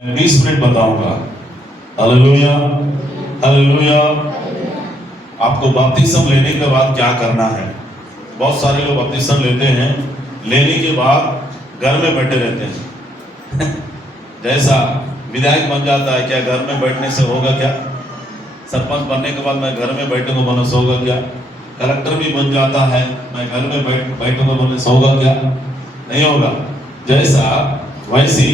20 minute बताऊंगा। Hallelujah, hallelujah. आपको बपतिस्म लेने के बाद क्या करना है? बहुत सारे लोग बपतिस्म लेते हैं, लेने के बाद घर में बैठे रहते हैं जैसा विधायक बन जाता है, क्या घर में बैठने से होगा क्या? सरपंच बनने के बाद मैं घर में बैठूंगा बोलने से होगा क्या? कलेक्टर भी बन जाता है, मैं घर में बैठूंगा बोलने से होगा क्या? नहीं होगा। जैसा वैसे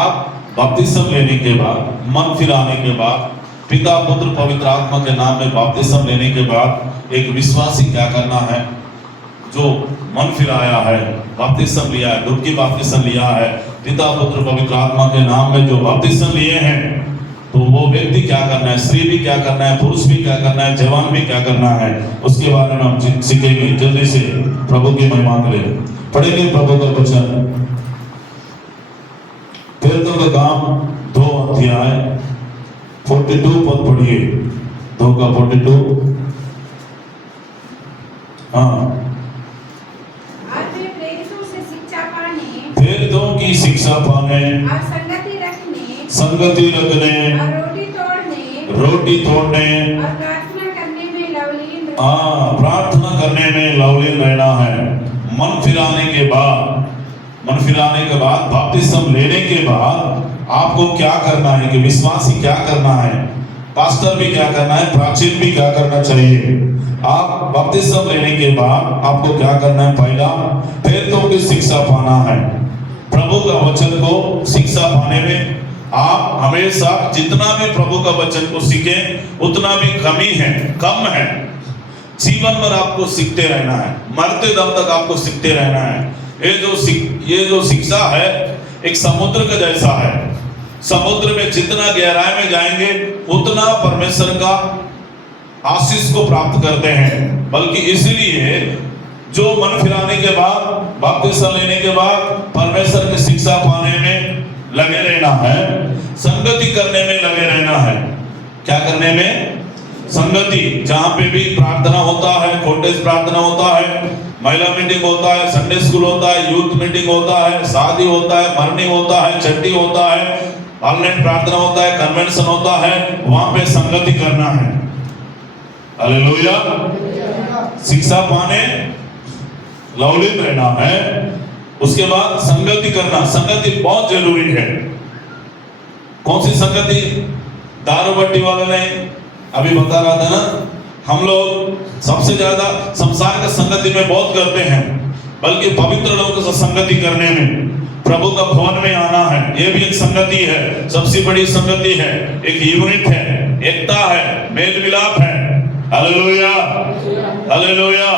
आप बपतिस्म लेने के बाद, मन फिराने के बाद, पिता पुत्र पवित्र आत्मा के नाम में बपतिस्म लेने के बाद एक विश्वासी क्या करना है? जो मन फिराया है, बपतिस्म लिया है, डुबकी बपतिस्म लिया है, पिता पुत्र पवित्र आत्मा के नाम में जो बपतिस्म लिए हैं, तो वो व्यक्ति क्या करना है? स्त्री भी क्या करना है? पुरुष भी क्या करना है? जवान भी क्या करना है? उसके बारे में हम सीखेंगे। जल्दी से प्रभु की महिमा करें, पढ़ेंगे प्रभु का वचन। फिर तो काम 2 अध्याय 42 पद पढ़िए। 2 का 42। हाँ, प्रेरितों की शिक्षा पाने और संगति रखने और रोटी तोड़ने और प्रार्थना करने में लवलीन प्रार्थना करने में लवलीन रहना है। मन फिराने के बाद बपतिस्म लेने के बाद आपको क्या करना है? कि विश्वासी क्या करना है? पास्टर भी क्या करना है? प्राचीन भी क्या करना चाहिए? आप बपतिस्म लेने के बाद आपको क्या करना है? पहला, प्रेरितों की शिक्षा पाना है। प्रभु का वचन को शिक्षा पाने में आप हमेशा जितना भी प्रभु का वचन को सीखें उतना भी कम है। जीवन भर आपको सीखते रहना है, मरते दम तक आपको सीखते रहना है। ये जो शिक्षा है एक समुद्र का जैसा है। समुद्र में जितना गहराई में जाएंगे उतना परमेश्वर का आशीष को प्राप्त करते हैं। बल्कि इसलिए जो मन फिराने के बाद, बपतिस्म लेने के बाद परमेश्वर की शिक्षा पाने में लगे रहना है, संगति करने में लगे रहना है। क्या करने में? संगति। जहां पे भी प्रार्थना होता है, कॉटेज प्रार्थना होता है, महिला मीटिंग होता है, संडे स्कूल होता है, यूथ मीटिंग होता है, शादी होता है, मरनी होता है, छठी होता है, ऑनलाइन प्रार्थना होता है, कन्वेंशन होता है, वहां पे संगति करना है। हालेलुया। शिक्षा पाने लवलीन रहना है। उसके बाद संगति करना। संगति बहुत जरूरी है। कौन सी संगति? दारू बट्टी वाला नहीं। अभी बता रहा था ना, हम लोग सबसे ज्यादा संसार का संगति में बहुत करते हैं, बल्कि पवित्र लोगों के साथ संगति करने में, प्रभु का भवन में आना है, ये भी एक संगति है। सबसे बड़ी संगति है, एक यूनिट है, एकता है, मेल मिलाप है। Hallelujah, hallelujah.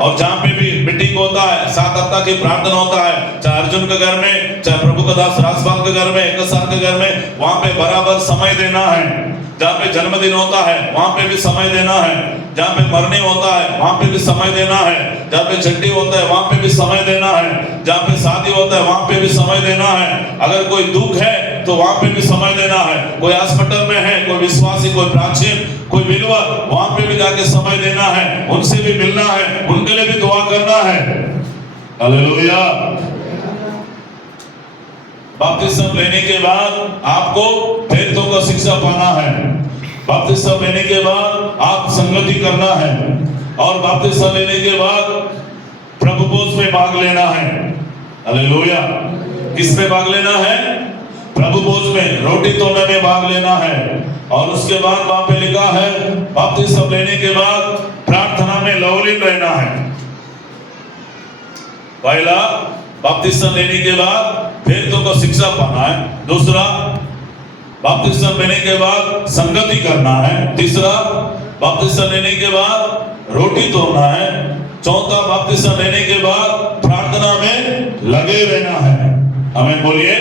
और जहाँ पे भी मीटिंग होता है, सात आत्मा की प्रार्थना होता है, चाहे अर्जुन के घर में, चाहे प्रभु का दास राजपाल के घर में, एकसार के घर में, वहां पे बराबर समय देना है। जहाँ पे जन्मदिन होता है वहां पे भी समय देना है। जहाँ पे मरने होता है वहां पे भी समय देना है। जहाँ पे छठी होता है वहां पे भी समय देना है। जहाँ पे शादी होता है वहां पे भी समय देना है। अगर कोई दुख है तो वहां पे भी समय देना है। कोई हॉस्पिटल में है, कोई विश्वासी, कोई प्राचीन, कोई विधवा, वहां पे भी जाके समय देना है, उनसे भी मिलना है, उनके लिए भी दुआ करना है। हालेलुया। बपतिस्म लेने के बाद आपको प्रेरितों का शिक्षा पाना है। बपतिस्म लेने के बाद आप संगति करना है, और बपतिस्म लेने के बाद प्रभु भोज में भाग लेना है। हालेलुया। किस में भाग लेना है? प्रभु भोज में, रोटी तोड़ने में भाग लेना है। और उसके बाद वहां पे लिखा है बपतिस्म लेने के बाद प्रार्थना में लवलीन रहना है। पहला, बपतिस्म लेने के बाद प्रेरितों को शिक्षा पाना है। दूसरा, बपतिस्म लेने के बाद संगति करना है। तीसरा, बपतिस्म लेने के बाद रोटी तोड़ना है। चौथा, बपतिस्म लेने के बाद प्रार्थना में लगे रहना है। आमीन बोलिए।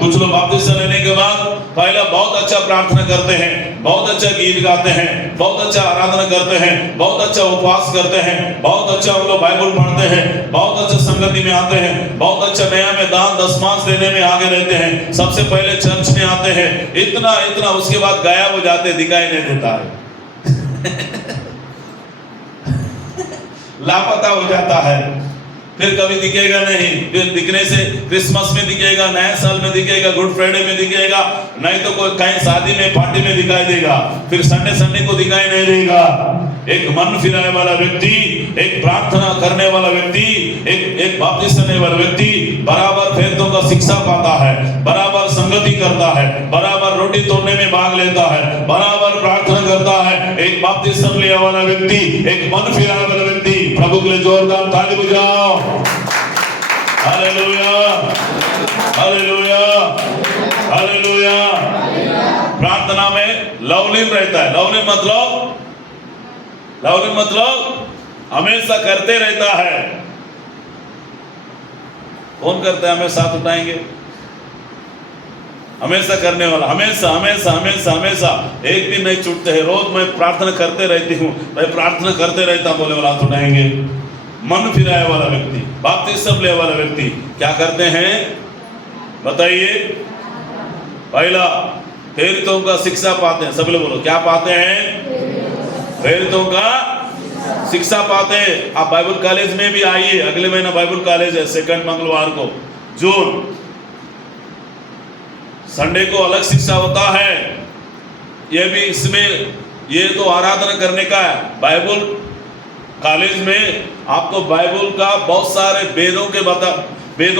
कुछ लोग बपतिस्म लेने के बाद पहला बहुत अच्छा प्रार्थना करते हैं, बहुत अच्छा गीत गाते हैं, बहुत अच्छा आराधना करते हैं, बहुत अच्छा उपवास करते हैं, बहुत अच्छा हम लोग बाइबल पढ़ते हैं, बहुत अच्छा संगति में आते हैं, बहुत अच्छा नया में दान दशमांश देने में आगे रहते हैं, सबसे पहले चर्च में आते हैं, इतना इतना, उसके बाद गायब हो जाते, दिखाई नहीं देता है लापता हो जाता है। फिर कभी दिखेगा नहीं, फिर दिखने से क्रिसमस में दिखेगा, नया साल में दिखेगा, गुड फ्राइडे में दिखेगा, नहीं तो कोई कहीं शादी में पार्टी में दिखाई देगा, फिर संडे संडे को दिखाई नहीं देगा। एक मन फिराने वाला व्यक्ति, एक प्रार्थना करने वाला व्यक्ति, एक बपतिस्मा लेने वाला व्यक्ति बराबर फेरतों का शिक्षा पाता है, बराबर संगति करता है, बराबर रोटी तोड़ने में भाग लेता है, बराबर प्रार्थना करता है। एक बपतिस्मा लेने वाला व्यक्ति, एक मन फिराने वाला व्यक्ति, प्रभु के लिए जोरदार ताली बजाओ। Hallelujah, hallelujah, hallelujah. प्रार्थना में लवलीन रहता है। लवलीन मतलब हमेशा करते रहता है। कौन करता है? हमेशा हाथ उठाएंगे। हमेशा करने वाला, हमेशा हमेशा हमेशा हमेशा, एक दिन नहीं छूटते हैं। रोज मैं प्रार्थना करते रहती हूँ, मैं प्रार्थना करते रहता बोले वाला हाथ उठाएंगे। मन फिराए वाला व्यक्ति, बपतिस्मा लेने वाला व्यक्ति क्या करते हैं बताइए? पहला प्रेरितों का शिक्षा पाते हैं। सब लोग बोलो क्या पाते हैं? प्रेरितों का शिक्षा पाते हैं। आप बाइबल कॉलेज में भी आइए, अगले महीना बाइबल कॉलेज है, सेकंड मंगलवार को जून। संडे को अलग शिक्षा होता है। ये भी इसमें, ये तो आराधना करने का है। बाइबल कॉलेज में आपको बाइबल का बहुत सारे वेदों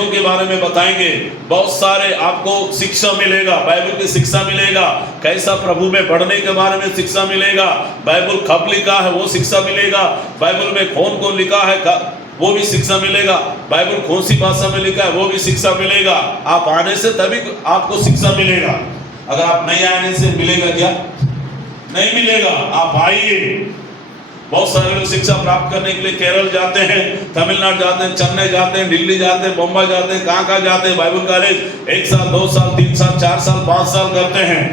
के बारे में बताएंगे। बहुत सारे आपको शिक्षा मिलेगा, बाइबल की शिक्षा मिलेगा, कैसा प्रभु में बढ़ने के बारे में शिक्षा मिलेगा। बाइबल कब लिखा है वो शिक्षा मिलेगा। बाइबल में कौन कौन लिखा है वो भी शिक्षा मिलेगा। बाइबल कौन सी भाषा में लिखा है वो भी शिक्षा मिलेगा। आप आने से तभी आपको शिक्षा मिलेगा। अगर आप नहीं आने से मिलेगा क्या? नहीं मिलेगा। आप आइए। बहुत सारे लोग शिक्षा प्राप्त करने के लिए केरल जाते हैं, तमिलनाडु जाते हैं, चेन्नई जाते हैं, दिल्ली जाते हैं, मुंबई जाते हैं, कहाँ जाते हैं। बाइबल कॉलेज 1 साल 2 साल 3 साल 4 साल 5 साल करते हैं।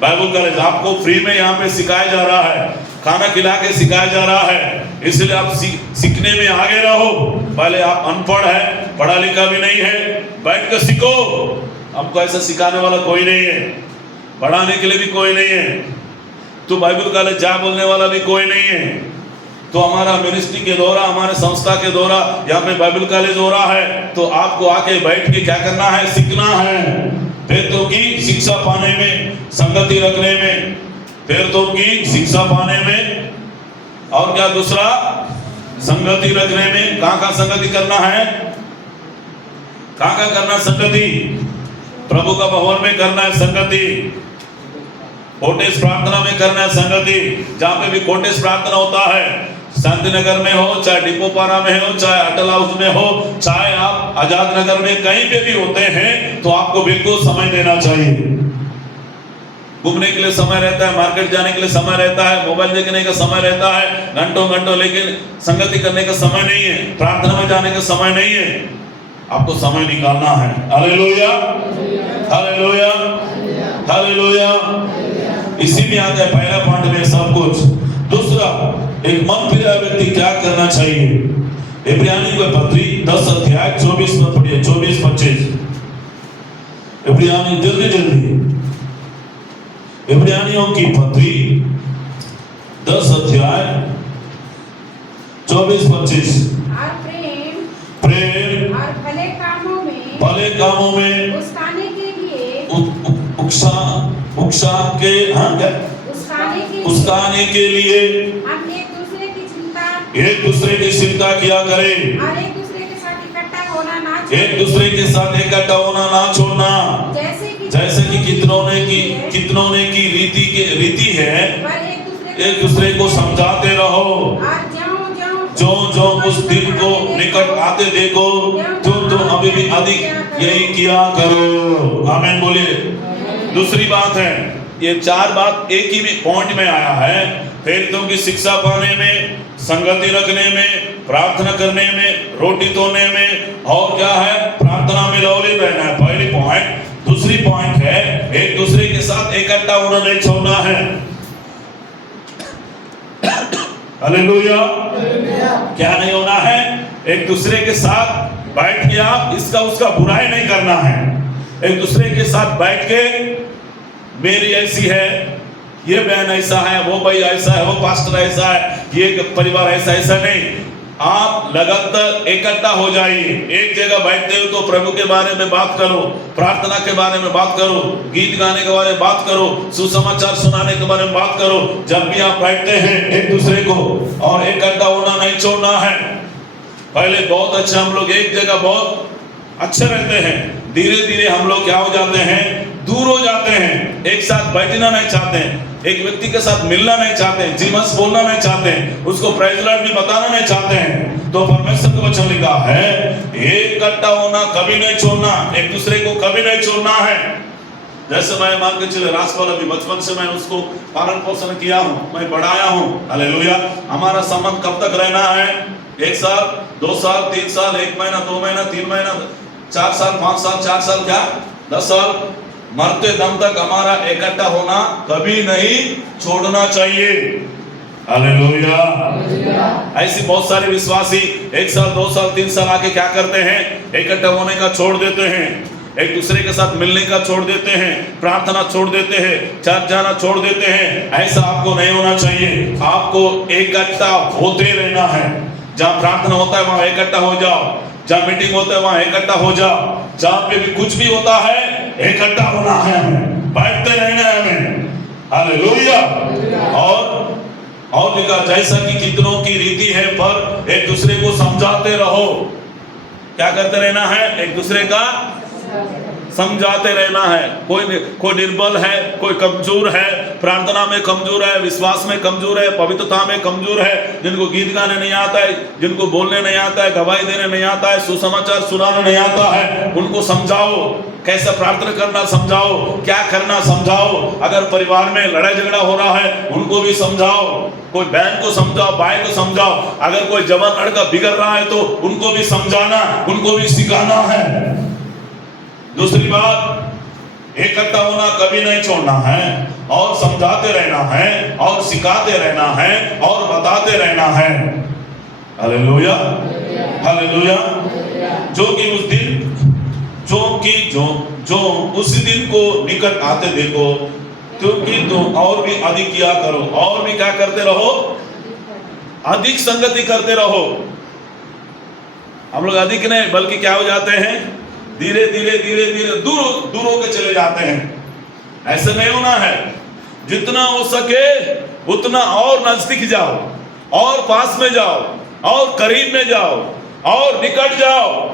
बाइबल कॉलेज आपको फ्री में यहाँ पे सिखाया जा रहा है, खाना खिला के सिखाया जा रहा है। इसलिए आप सीखने में आगे रहो। पहले आप अनपढ़ है, पढ़ा लिखा भी नहीं है, बैठ कर सीखो। हमको ऐसा सिखाने वाला कोई नहीं है, पढ़ाने के लिए भी कोई नहीं है, तो बाइबल कॉलेज जा बोलने वाला भी कोई नहीं है। तो हमारा मिनिस्ट्री के द्वारा, हमारे संस्था के द्वारा यहाँ पे बाइबल कॉलेज हो रहा है। तो आपको आके बैठ के क्या करना है? सीखना है। प्रेरितों की शिक्षा पाने में, संगति रखने में, प्रेरितों की शिक्षा पाने में, और क्या दूसरा? संगति रखने में। कहाँ संगति करना है? कहाँ करना संगति? प्रभु का भवन में करना है संगति। कोटेज प्रार्थना में करना है संगति। जहाँ पे भी कोटेज प्रार्थना होता है, शांति नगर में हो, चाहे डिपोपारा में हो, चाहे अटल हाउस में हो, चाहे आप आजाद नगर में कहीं पे भी होते हैं, तो आपको बिल्कुल समय देना चाहिए। घूमने के लिए समय रहता है, मार्केट जाने के लिए समय रहता है, मोबाइल देखने का समय रहता है घंटों घंटों, लेकिन संगति करने का समय नहीं है, प्रार्थना में जाने का समय नहीं है। आपको समय निकालना है। Hallelujah, hallelujah, hallelujah. इसी में आता है पहला पॉइंट में सब कुछ। दूसरा, एक मन फिरा व्यक्ति क्या करना चाहिए? इब्रानियों की पत्री 10 अध्याय 24 में पढ़िए, 24-25। इब्रानियों जल्दी इब्रानियों की पत्री 10 अध्याय 24-25। प्रेम और भले कामों में उस्काने के लिए उस्काने के लिए हम एक दूसरे की चिंता किया करें, और एक दूसरे के साथ इकट्ठा होना ना छोड़ना। एक दूसरे के साथ इकट्ठा होना ना छोड़ना। जैसे कि कितनों ने की रीति है, एक दूसरे को समझाते रहो। जो उस दिन को निकट आते देखो, तो अभी भी अधिक यही किया करो। आमीन बोलिए। दूसरी बात है, ये 4 बात एक ही पॉइंट में आया है। प्रेरितों की शिक्षा पाने में, संगति रखने में, प्रार्थना करने में, रोटी तोड़ने में, और क्या है? प्रार्थना में लवलीन रहना है, पहली पॉइंट। दूसरी पॉइंट है, एक दूसरे के साथ इकट्ठा होना नहीं छोड़ना है। हालेलुया। क्या नहीं होना है? एक दूसरे के साथ बैठ के आप इसका उसका बुराई नहीं करना है। एक दूसरे के साथ बैठ के मेरी ऐसी है, ये बहन ऐसा है, वो भाई ऐसा है, वो पास्टर ऐसा है, ये परिवार ऐसा नहीं। आप लगातार इकट्ठा हो जाइए, एक जगह बैठते हो तो प्रभु के बारे में बात करो, प्रार्थना के बारे में बात करो, गीत गाने के बारे में बात करो, सुसमाचार सुनाने के बारे में बात करो। जब भी आप बैठते हैं एक दूसरे को और इकट्ठा होना नहीं छोड़ना है। पहले बहुत अच्छा हम लोग एक जगह बहुत अच्छे रहते हैं, धीरे धीरे हम लोग क्या हो जाते हैं, दूर हो जाते हैं, एक साथ बैठना नहीं चाहते हैं, एक व्यक्ति के साथ मिलना नहीं चाहते हैं, जीवंस बोलना नहीं चाहते हैं, उसको प्राइज लॉर्ड भी बताना नहीं चाहते हैं। तो परमेश्वर का वचन लिखा है इकट्ठा होना कभी नहीं छोड़ना, एक दूसरे को कभी नहीं छोड़ना है। जैसे मैं मान के चले राजपाल अभी बचपन से मैं उसको पालन पोषण किया हूँ, मैं बढ़ाया हूँ, हालेलुया। हमारा संबंध कब तक रहना है? 1 साल, 2 साल, 3 साल, 1 महीना, 2 महीना, 3 महीना, 4 साल, 5 साल, 4 साल, क्या 10 साल, मरते दम तक हमारा इकट्ठा होना कभी नहीं छोड़ना चाहिए, हालेलुया। ऐसी बहुत सारे विश्वासी 1 साल, 2 साल, 3 साल आके क्या करते हैं, इकट्ठा होने का छोड़ देते हैं, एक दूसरे के साथ मिलने का छोड़ देते हैं, प्रार्थना छोड़ देते हैं, चर्च जाना छोड़ देते हैं। ऐसा आपको नहीं होना चाहिए, आपको इकट्ठा होते रहना है। जहाँ प्रार्थना होता है वहां इकट्ठा हो जाओ, जहाँ मीटिंग होता है वहां इकट्ठा हो जाओ, जहाँ पे भी कुछ भी होता है इकट्ठा होना है, हमें बैठते रहना है हमें, हालेलुया। और लिखा जैसा कि कितनों की रीति है, पर एक दूसरे को समझाते रहो। क्या करते रहना है? एक दूसरे का समझाते रहना है। कोई निर्बल है, कोई कमजोर है, प्रार्थना में कमजोर है, विश्वास में कमजोर है, पवित्रता में कमजोर है, जिनको गीत गाने नहीं आता है, जिनको बोलने नहीं आता है, गवाही देने नहीं आता है, सुसमाचार सुनाना नहीं आता है, उनको समझाओ, कैसे प्रार्थना करना समझाओ, क्या करना समझाओ। अगर परिवार में लड़ाई झगड़ा हो रहा है उनको भी समझाओ, कोई बहन को समझाओ, भाई को समझाओ। अगर कोई जवान लड़का बिगड़ रहा है तो उनको भी समझाना, उनको भी सिखाना है। दूसरी बात, इकट्ठा होना कभी नहीं छोड़ना है और समझाते रहना है और सिखाते रहना है और बताते रहना है, हालेलुया, हालेलुया। जो कि उस दिन जो उस दिन को निकट आते देखो, क्योंकि तुम और भी अधिक किया करो, और भी क्या करते रहो, अधिक संगति करते रहो। हम लोग अधिक नहीं बल्कि क्या हो जाते हैं, धीरे धीरे दूर होके चले जाते हैं। ऐसे नहीं होना है, जितना हो सके उतना और नजदीक जाओ, और पास में जाओ, और करीब में जाओ, और निकट जाओ।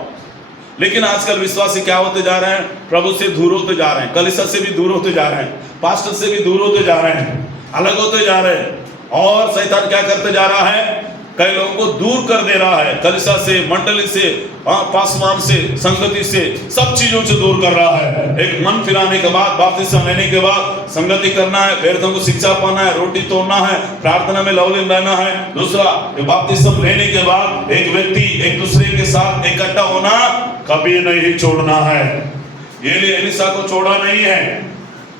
लेकिन आजकल विश्वासी क्या होते जा रहे हैं, प्रभु से दूर होते जा रहे हैं, कलीसिया से भी दूर होते जा रहे हैं, पास्टर से भी दूर होते जा रहे हैं, अलग होते जा रहे हैं। और शैतान क्या करते जा रहा है, कई लोगों को दूर कर दे रहा है, कलीसिया से, मंडली से, पासवान से, संगति से, सब चीजों से दूर कर रहा है। एक मन फिराने के बाद, बपतिस्मा लेने के बाद संगति करना है, वेदों को शिक्षा पाना है, रोटी तोड़ना है, प्रार्थना में लवलीन रहना है। दूसरा, बपतिस्मा लेने के बाद एक व्यक्ति एक दूसरे के साथ इकट्ठा होना कभी नहीं छोड़ना है। एलिशा को छोड़ा नहीं है,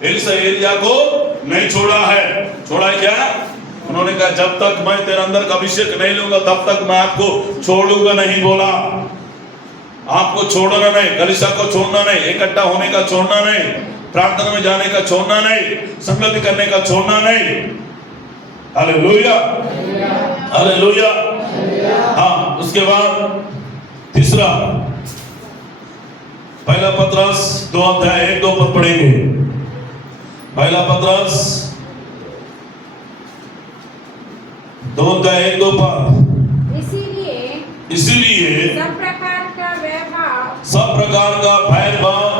एलिशा एलिया को नहीं छोड़ा है। छोड़ा है क्या? उन्होंने कहा जब तक मैं तेरे अंदर का अभिषेक नहीं लूंगा तब तक मैं आपको छोड़ूंगा नहीं बोला। आपको छोड़ना नहीं, कलीसिया को छोड़ना नहीं, इकट्ठा होने का छोड़ना नहीं, प्रार्थना में जाने का छोड़ना नहीं, संगति करने का छोड़ना नहीं। Hallelujah, hallelujah. हाँ, उसके बाद तीसरा, पहला पतरस 2 अध्याय 1-2 पद पढ़ेंगे। पहला पतरस 2 अध्याय 1-2 पद। इसीलिए सब प्रकार का भैरभाव,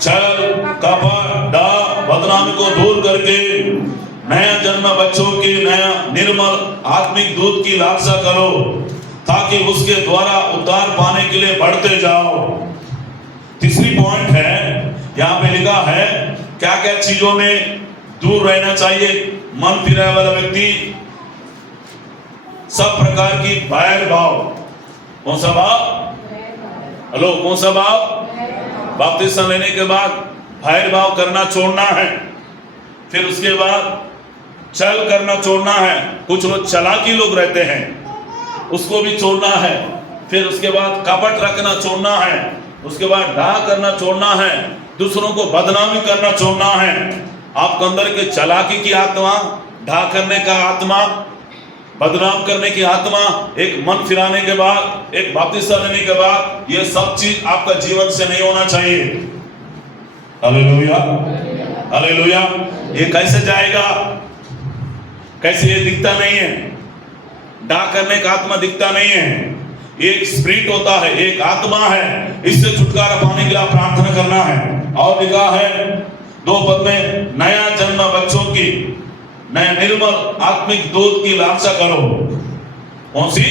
छल, कपट, डाह, बदनामी को दूर करके नया जन्म बच्चों के नया निर्मल आत्मिक दूध की लालसा करो, ताकि उसके द्वारा उद्धार पाने के लिए बढ़ते जाओ। तीसरी पॉइंट है, यहाँ पे लिखा है क्या क्या चीजों में दूर रहना चाहिए मन फिराने वाला व्यक्ति। सब प्रकार की बैर भाव। कौन सा भाव? हेलो, कौन सा भाव? बपतिस्मा लेने के बाद बैर भाव करना छोड़ना है। फिर उसके बाद छल करना छोड़ना है। कुछ लोग चालाकी लोग रहते हैं, उसको भी छोड़ना है। फिर उसके बाद कपट रखना छोड़ना है। उसके बाद डाह करना छोड़ना है। दूसरों को बदनामी करना छोड़ना है। आपके अंदर के चालाकी की आत्मा, डाह करने का आत्मा, बदनाम करने की आत्मा, एक मन फिराने के बाद, एक बपतिस्मा लेने के बाद, ये सब चीज आपका जीवन से नहीं होना चाहिए। Hallelujah, hallelujah. ये कैसे जाएगा? कैसे? ये दिखता नहीं है, डा करने का आत्मा दिखता नहीं है। एक स्पिरिट होता है, एक आत्मा है, इससे छुटकारा पाने के लिए प्रार्थना करना है। और लिखा है 2 पद में, नया जन्म बच्चों की नया निर्मल आत्मिक दूध की लालसा करो। कौन सी?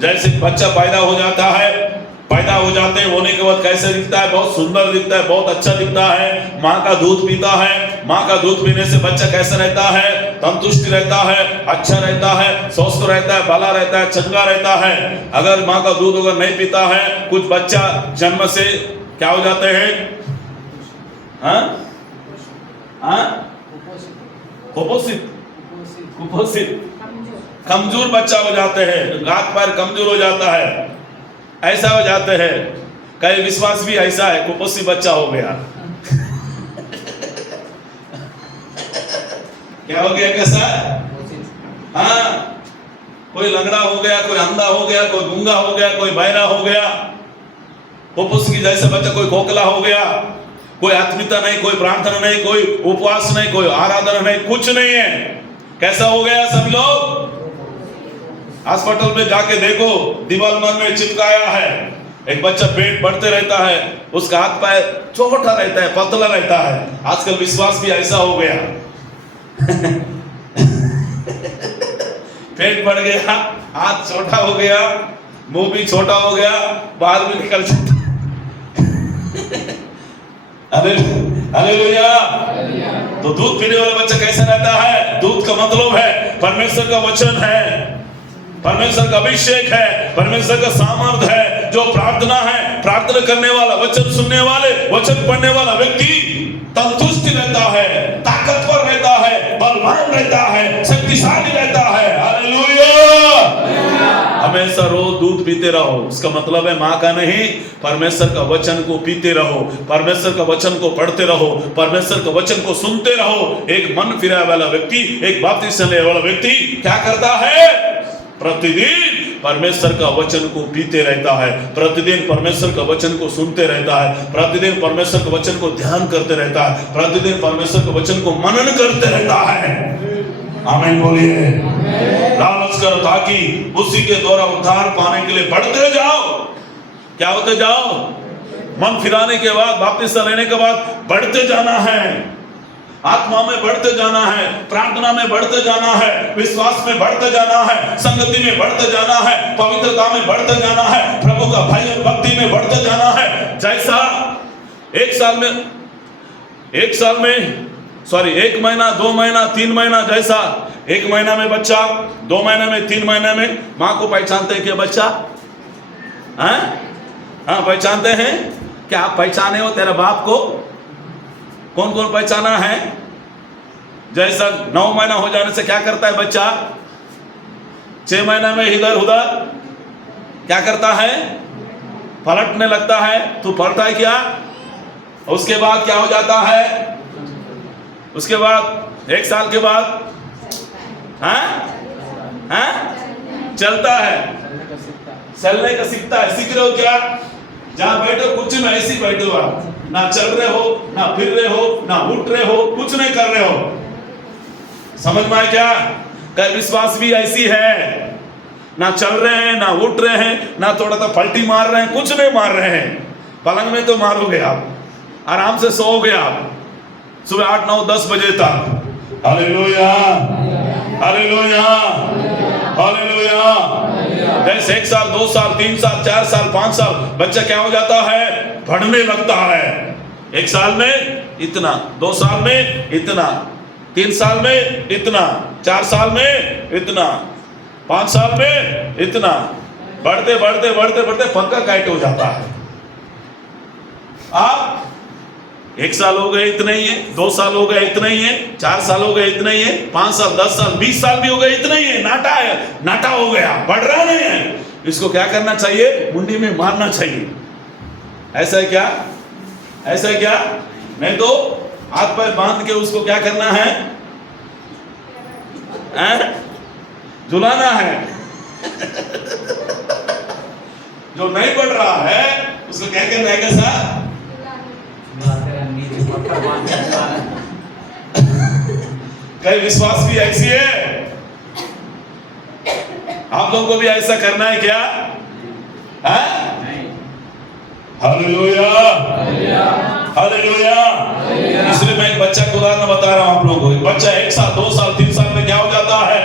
जैसे बच्चा पैदा हो जाता है, पैदा हो जाते हैं, होने के बाद कैसे दिखता है? बहुत सुंदर दिखता है, बहुत अच्छा दिखता है। माँ का दूध पीता है, माँ का दूध पीने से बच्चा कैसा रहता है? तंदुरुस्त रहता है, अच्छा रहता है, स्वस्थ रहता है, भला रहता है, चंगा रहता है। अगर माँ का दूध अगर नहीं पीता है, कुछ बच्चा जन्म से क्या हो जाते हैं? हाँ हाँ, कुपोषित, कमजोर बच्चा हो जाते हैं, हाथ पैर कमजोर हो जाता है, ऐसा हो जाते हैं। कई विश्वास भी ऐसा है, कुपोषित बच्चा हो गया। क्या हो गया? कैसा? हाँ, कोई लंगड़ा हो गया, कोई अंधा हो गया, कोई गूंगा हो गया, कोई बहरा हो गया, कुपोषित की जैसे बच्चा, कोई खोखला हो गया, कोई आत्मीयता नहीं, कोई प्रार्थना नहीं, कोई उपवास नहीं, कोई आराधना नहीं, कुछ नहीं है। कैसा हो गया? सब लोग हॉस्पिटल में जाके देखो, दीवार में चिपकाया है। एक बच्चा पेट बढ़ते रहता है, उसका हाथ पैर छोटा रहता है, पतला रहता है। आजकल विश्वास भी ऐसा हो गया। पेट बढ़ गया, हाथ छोटा हो गया, मुंह भी छोटा हो गया, बाहर भी निकल जाता। हालेलुया। तो दूध पीने वाला बच्चा कैसा रहता है? दूध का मतलब है परमेश्वर का वचन है, परमेश्वर का अभिषेक है, परमेश्वर का सामर्थ है। जो प्रार्थना है, प्रार्थना करने वाला, वचन सुनने वाले, वचन पढ़ने वाला व्यक्ति तंदुरुस्त रहता है, ताकतवर रहता है, बलवान रहता है, शक्तिशाली रहता है। हालेलुया। हमेशा रोज दूध पीते रहो। इसका मतलब है माँ का नहीं, परमेश्वर का वचन को पीते रहो, परमेश्वर का वचन को पढ़ते रहो, परमेश्वर का वचन को सुनते रहो। एक मन फिराने वाला व्यक्ति, एक बपतिस्मा लेने वाला व्यक्ति क्या करता है? प्रतिदिन परमेश्वर का वचन को पीते रहता है, प्रतिदिन परमेश्वर का वचन को सुनते रहता है, प्रतिदिन परमेश्वर के वचन को ध्यान करते रहता है, प्रतिदिन परमेश्वर के वचन को मनन करते रहता है। आमीन बोलिए। लालच करो ताकि उसी के द्वारा उद्धार पाने के लिए बढ़ते जाओ। क्या होते जाओ? मन फिराने के बाद, बपतिस्मा लेने के बाद बढ़ते जाना है, आत्मा में बढ़ते जाना है, प्रार्थना में बढ़ते जाना है, विश्वास में बढ़ते जाना है, संगति में बढ़ते जाना है, पवित्रता में बढ़ते जाना है, प्रभु का भय और भक्ति में बढ़ते जाना है। जैसा एक महीना, 2 महीना, 3 महीना, जैसा 1 महीना में बच्चा, 2 महीने में, 3 महीने में माँ को पहचानते हैं क्या बच्चा? हाँ, पहचानते हैं क्या? आप पहचाने हो तेरे बाप को? कौन कौन पहचाना है? जैसा 9 महीना हो जाने से क्या करता है बच्चा? 6 महीना में इधर उधर क्या करता है? पलटने लगता है। तू पढ़ता है क्या? उसके बाद क्या हो जाता है? उसके बाद 1 साल के बाद चलता है, चलने का सीखता है। सीख रहे हो क्या? जहां बैठो कुछ में ऐसे ही बैठो आप, ना चल रहे हो, ना फिर रहे हो, ना उठ रहे हो, कुछ नहीं कर रहे हो। समझ में आया क्या? कर विश्वास भी ऐसी है, ना चल रहे हैं, ना उठ रहे हैं, ना थोड़ा सा पलटी मार रहे हैं, कुछ नहीं मार रहे हैं। पलंग में तो मारोगे आप, आराम से सोओगे आप सुबह 8, 9, 10 बजे तक। Hallelujah, hallelujah, hallelujah. जैसे 1 साल, 2 साल, 3 साल, 4 साल, 5 साल बच्चा क्या हो जाता है? बढ़ने लगता है। 1 साल में इतना, 2 साल में इतना, 3 साल में इतना, 4 साल में इतना, 5 साल में इतना, बढ़ते बढ़ते बढ़ते बढ़ते पक्का काइट हो जाता है। आप 1 साल हो गए इतना ही है, 2 साल हो गए इतना ही है, 4 साल हो गए इतना ही है, 5 साल, 10 साल, 20 साल भी हो गए इतना ही है। नाटा है, नाटा हो गया, बढ़ रहा नहीं है। इसको क्या करना चाहिए? मुंडी में मारना चाहिए। ऐसा है क्या? ऐसा है क्या? नहीं तो हाथ पैर बांध के उसको क्या करना है? झुलाना है। जो नहीं पढ़ रहा है उसको क्या कहना है? कैसा? कई विश्वास भी ऐसी है। आप लोगों को भी ऐसा करना है क्या? Hallelujah, hallelujah. इसलिए मैं एक बच्चा को उदाहरण बता रहा हूं आप लोगों को। एक बच्चा 1 साल 2 साल 3 साल में क्या हो जाता है?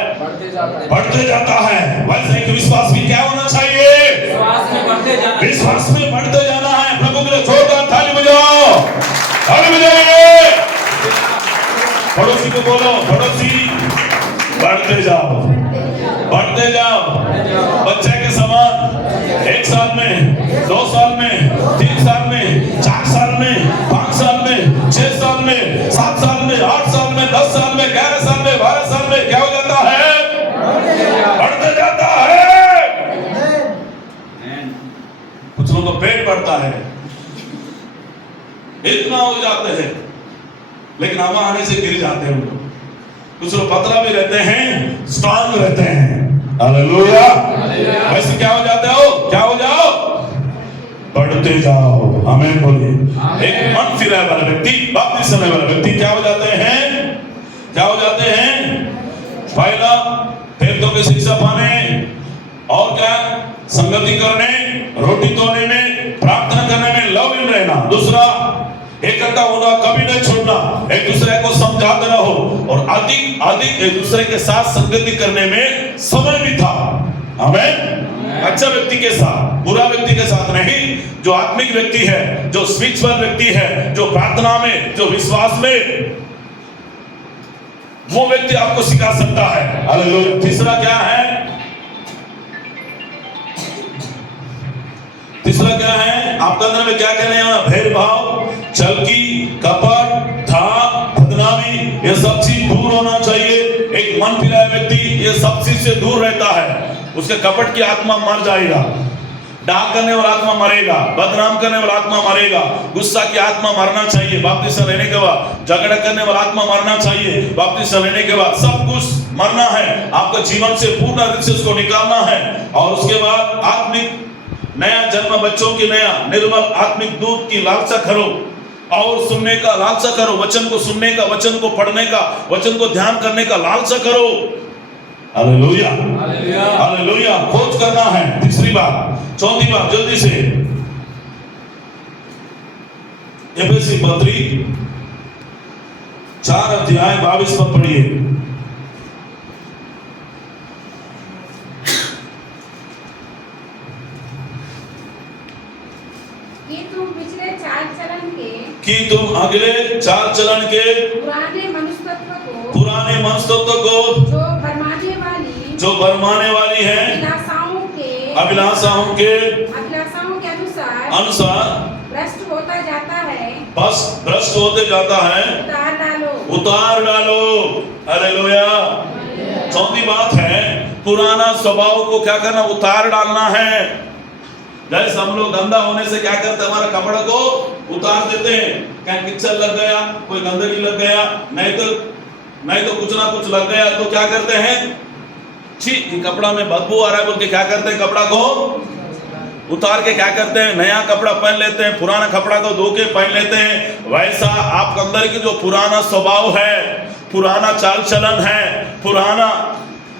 बढ़ते जाता है। वैसे एक विश्वास भी क्या होना चाहिए? विश्वास में बढ़ते जाना है। प्रभु के लिए जोरदार ताली बजाओ, ताली बजाइए। पड़ोसी को बोलो, पड़ोसी बढ़ते जाओ, बढ़ते जाओ। बच्चे के समान 1 साल में, 2 साल में, 3 साल में, 4 साल में, 5 साल में, 6 साल में, 7 साल में, 8 साल में, 10 साल में, 11 साल में, 12 साल में क्या हो जाता है? बढ़ते जाता है। कुछ लोगों का पेट बढ़ता है, इतना हो जाते हैं, लेकिन हवा आने से गिर जाते हैं लोग। कुछ लोग पतला भी रहते हैं, स्ट्रांग रहते हैं। हालेलुया। वैसे क्या हो जाते हो? क्या हो जाओ? बढ़ते जाओ। आमीन बोलिए। एक मन फिराए वाला व्यक्ति, बपतिस्मा लेने वाला व्यक्ति क्या हो जाते हैं? क्या हो जाते हैं? पहला पेटों की शिक्षा पाने, और क्या? संगति करने, रोटी तोड़ने में, प्रार्थना करने में लव इन रहना। दूसरा, इकट्ठा होना, कभी नहीं छोड़ना, एक दूसरे को समझाते रहो, और अधिक अधिक एक दूसरे के साथ संगति करने में समय भी था। आमीन। अच्छा व्यक्ति के साथ, बुरा व्यक्ति के साथ नहीं। जो आत्मिक व्यक्ति है, जो स्पिरिचुअल व्यक्ति है, जो प्रार्थना में, जो विश्वास में, वो व्यक्ति आपको सिखा सकता है। हालेलुया। तीसरा क्या है? तीसरा क्या है? आपके अंदर में क्या कहने वाला? भेदभाव, चलकी, कपट, था, बदनामी, ये सब चीज दूर होना चाहिए। एक मन फिराया व्यक्ति ये सब चीज से दूर रहता है, उसके कपट की आत्मा मर जाएगा, डाक करने वाला आत्मा मरेगा, बदनाम करने वाला आत्मा मरेगा, गुस्सा की आत्मा मरना चाहिए बपतिस्मा लेने के बाद, झगड़ा करने वाला आत्मा मरना चाहिए बपतिस्मा लेने के बाद। सब कुछ मरना है, आपका जीवन से पूर्ण रूप से उसको निकालना है। और उसके बाद आत्मिक नया जन्म बच्चों की नया निर्मल आत्मिक दूध की लालसा करो, और सुनने का लालसा करो, वचन को सुनने का, वचन को पढ़ने का, वचन को ध्यान करने का लालसा करो। Hallelujah, hallelujah. खोज करना है। तीसरी बात। चौथी बात जल्दी से, एफएसी पत्री 4 अध्याय 22 पद पढ़िए। कि तुम पिछले चाल चलन के, कि तुम अगले चाल चलन के पुराने मनुष्यत्व को, पुराने मनस्तत्व को, जो भरमाने वाली है अभिलाषाओं के अनुसार भ्रष्ट होता जाता है, बस भ्रष्ट होते जाता है, उतार डालो, उतार डालो। हालेलुया। चौथी बात है, पुराना स्वभाव को क्या करना? उतार डालना है। जैसे हम लोग गंदा होने से क्या करते हैं? हमारे कपड़े को उतार देते हैं। क्या किचन लग गया, कोई गंदगी लग गया, नहीं तो कुछ ना कुछ लग गया, तो क्या करते हैं? छी, कपड़ा में बदबू आ रहा है बोल के क्या करते हैं? कपड़ा को उतार के क्या करते हैं? नया कपड़ा पहन लेते हैं, पुराना कपड़ा को धो के पहन लेते हैं। वैसा आपके अंदर की जो पुराना स्वभाव है, पुराना चाल चलन है, पुराना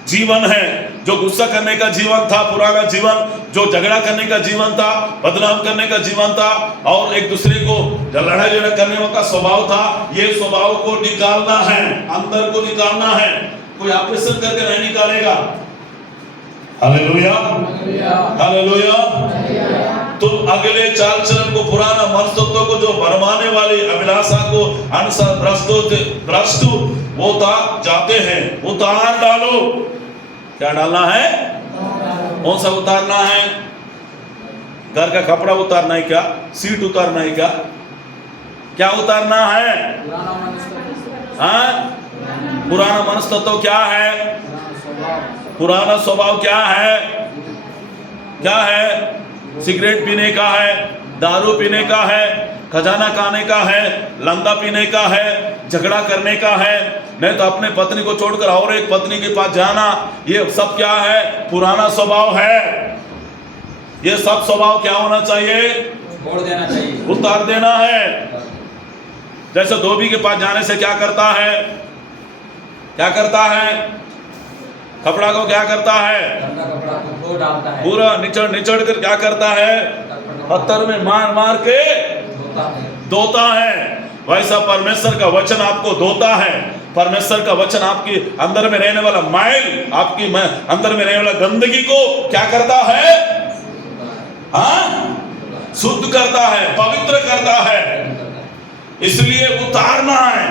जीवन है, जो गुस्सा करने का जीवन था, पुराना जीवन, जो झगड़ा करने का जीवन था, बदनाम करने का जीवन था, और एक दूसरे को लड़ाई झगड़ा करने का स्वभाव था, ये स्वभाव को निकालना है, अंदर को निकालना है। कोई ऑपरेशन करके नहीं निकालेगा। Hallelujah, hallelujah. तुम अगले चाल चलन को, पुराना मनस्तत्व को, जो भरमाने वाली अभिलाषा को अनुसार भ्रष्ट होता जाते हैं, उतार डालो। क्या डालना है? कौन सा उतारना है? घर का कपड़ा उतारना है क्या? सीट उतारना है क्या? क्या उतारना है? हाँ? पुराना मनस्तत्व क्या है? पुराना स्वभाव क्या है? क्या है? सिगरेट पीने का है, दारू पीने का है, खजाना खाने का है, लंदा पीने का है, झगड़ा करने का है, नहीं तो अपने पत्नी को छोड़कर और एक पत्नी के पास जाना, ये सब क्या है? पुराना स्वभाव है। ये सब स्वभाव क्या होना चाहिए? छोड़ देना चाहिए, उतार देना है। जैसे धोबी के पास जाने से क्या करता है? क्या करता है? कपड़ा को क्या करता है? कपड़ा को धो डालता है, पूरा निचड़ कर क्या करता है? पत्थर में मार मार के धोता है। वैसा परमेश्वर का वचन आपको धोता है। परमेश्वर का वचन आपकी अंदर में रहने वाला मैल, आपकी अंदर में रहने वाला गंदगी को क्या करता है? हाँ, शुद्ध करता है, पवित्र करता है। इसलिए उतारना है,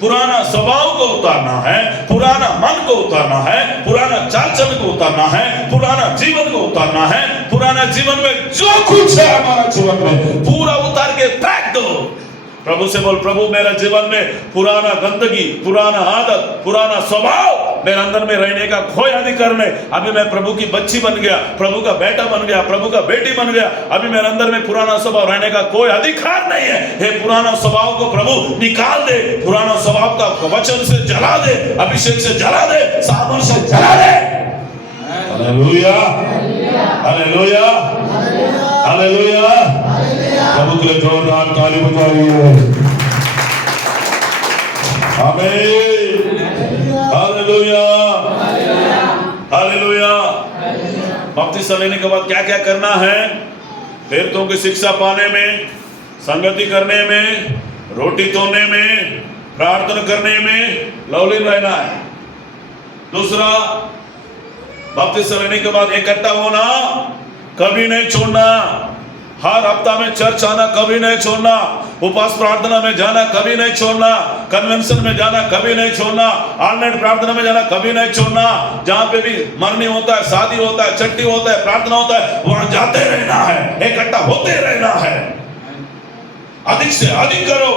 पुराना स्वभाव को उतारना है, पुराना मन को उतारना है, पुराना चाल चलन को उतारना है, पुराना जीवन को उतारना है। पुराना जीवन में जो कुछ है हमारा जीवन में पूरा उतार के फेंक दो। प्रभु से बोल, प्रभु मेरा जीवन में पुराना गंदगी, पुराना आदत, पुराना स्वभाव मेरे अंदर में रहने का कोई अधिकार नहीं। अभी मैं प्रभु की बच्ची बन गया, प्रभु का बेटा बन गया, प्रभु का बेटी बन गया। अभी मेरे अंदर में पुराना स्वभाव रहने का कोई अधिकार नहीं है। हे पुराना स्वभाव को प्रभु निकाल दे, पुराना स्वभाव का वचन से जला दे, अभिषेक से जला दे, साबुन से जला दे। Hallelujah, hallelujah, hallelujah. प्रभु के लिए जोरदार ताली बजाइए। आमीन, हालेलुया, हालेलुया। बपतिस्मा लेने के बाद क्या क्या करना है? तीर्थों की शिक्षा पाने में, संगति करने में, रोटी तोड़ने में, प्रार्थना करने में लवलीन रहना है। दूसरा, बपतिस्मा लेने के बाद इकट्ठा होना कभी नहीं छोड़ना। हर हफ्ता में चर्च आना कभी नहीं छोड़ना। उपवास प्रार्थना में जाना कभी नहीं छोड़ना। कन्वेंशन में जाना कभी नहीं छोड़ना। ऑनलाइन प्रार्थना में जाना कभी नहीं छोड़ना। जहां पे भी मरनी होता है, शादी होता है, छुट्टी होता है, प्रार्थना होता है, वहां जाते रहना है, इकट्ठा होते रहना है। अधिक से अधिक करो,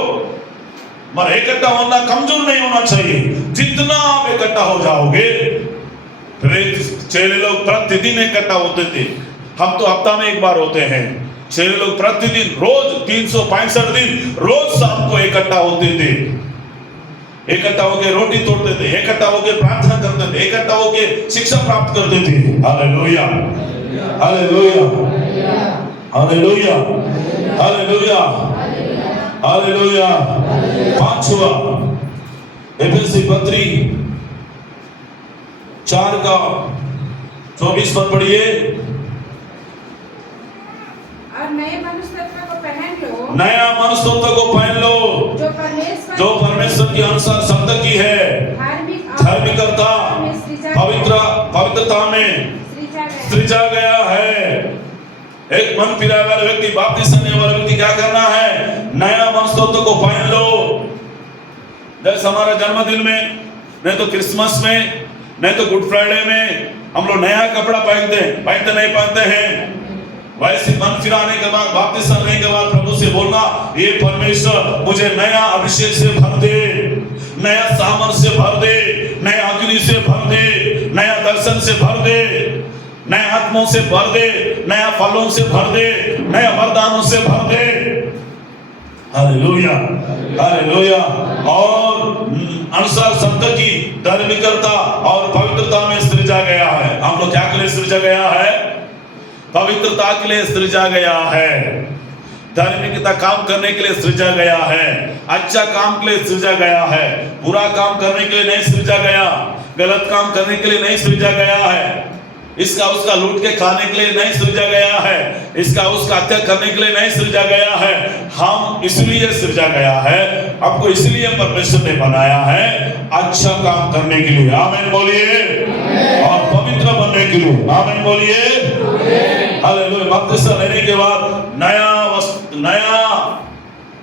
मगर इकट्ठा होना कमजोर नहीं होना चाहिए। जितना आप इकट्ठा हो जाओगे, चेले लोग प्रतिदिन इकट्ठा होते थे, हम तो हफ्ता में एक बार होते हैं। चेले लोग प्रतिदिन रोज 365 दिन रोज शाम को इकट्ठा होते थे। इकट्ठा होकर रोटी तोड़ते थे, इकट्ठा होकर प्रार्थना करते थे, इकट्ठा होकर शिक्षा प्राप्त करते थे। Hallelujah, hallelujah, hallelujah, hallelujah, hallelujah. पांचवा, एफएससी पत्री 4 का 24 पद पढ़िए। और नए मनुष्य तत्व को पहन लो, नया मनुष्य तत्व को पहन लो, जो परमेश्वर के अनुसार शब्द की है, धार्मिकता, पवित्रता में सृजा गया है। एक मन फिरा वाला व्यक्ति, बपतिस्मा लेने वाला व्यक्ति क्या करना है? नया मनुष्य तत्व को पहन लो। जैसे हमारा जन्मदिन में, नहीं तो क्रिसमस में, नहीं तो गुड फ्राइडे में हम लोग नया कपड़ा पहनते नहीं पहनते हैं। वैसे मन फिराने के बाद, बपतिस्मा लेने के बाद प्रभु से बोलना, ये परमेश्वर मुझे नया अभिषेक से भर दे, नया सामर्थ से भर दे, नया अग्नि से भर दे, नया दर्शन से भर दे, नए आत्माओं से भर दे, नया फलों से भर दे, नया वरदानों से भर दे। Hallelujah, hallelujah. और अनुसार शब्द की धार्मिकता और पवित्रता में सृजा गया है। हम लोग क्या के लिए सृजा गया है? पवित्रता के लिए सृजा गया है, धार्मिकता काम करने के लिए सृजा गया है, अच्छा काम के लिए सृजा गया है, बुरा काम करने के लिए नहीं सृजा गया, गलत काम करने के लिए नहीं सृजा गया है, इसका उसका लूट के खाने के लिए नहीं सृजा गया है, इसका उसका हत्या करने के लिए नहीं सृजा गया है। हम इसलिए सृजा गया है, आपको इसलिए परमेश्वर ने बनाया है अच्छा काम करने के लिए। आमीन बोलिए। और पवित्र बनने के लिए। आमीन बोलिए। हालेलुया। बपतिस्मा लेने के बाद नया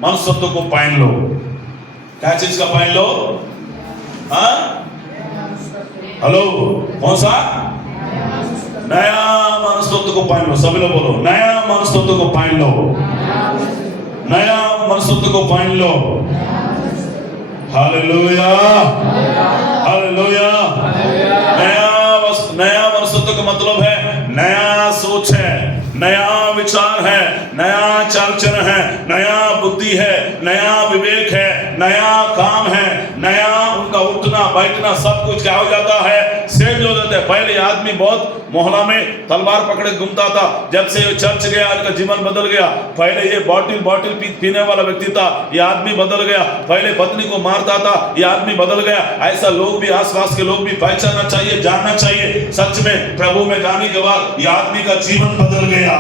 मनुष्यत्व को पहन लो। क्या चीज का पहन लो? हाँ, हेलो, कौन सा? नया मनुष्यत्व को पहन लो। सभी लोग बोलो, नया मनुष्यत्व को पहन लो, नया मनुष्यत्व को पहन लो। Hallelujah, hallelujah. नया मनुष्यत्व का मतलब है नया सोच है, नया विचार है, नया चाल चलन है, नया बुद्धि है, नया विवेक है, नया नया काम है, नया उनका उठना बैठना सब कुछ क्या हो जाता है, सेट हो जाता है। पहले आदमी बहुत मोहल्ला में तलवार पकड़े घूमता था, जब से चर्च गया उनका जीवन बदल गया। पहले ये बॉटल पीने वाला व्यक्ति था, ये आदमी बदल गया। पहले पत्नी को मारता था, ये आदमी बदल गया। ऐसा लोग भी, आसपास के लोग भी पहचानना चाहिए, जानना चाहिए। सच में प्रभु में जाने के बाद ये आदमी का जीवन बदल गया,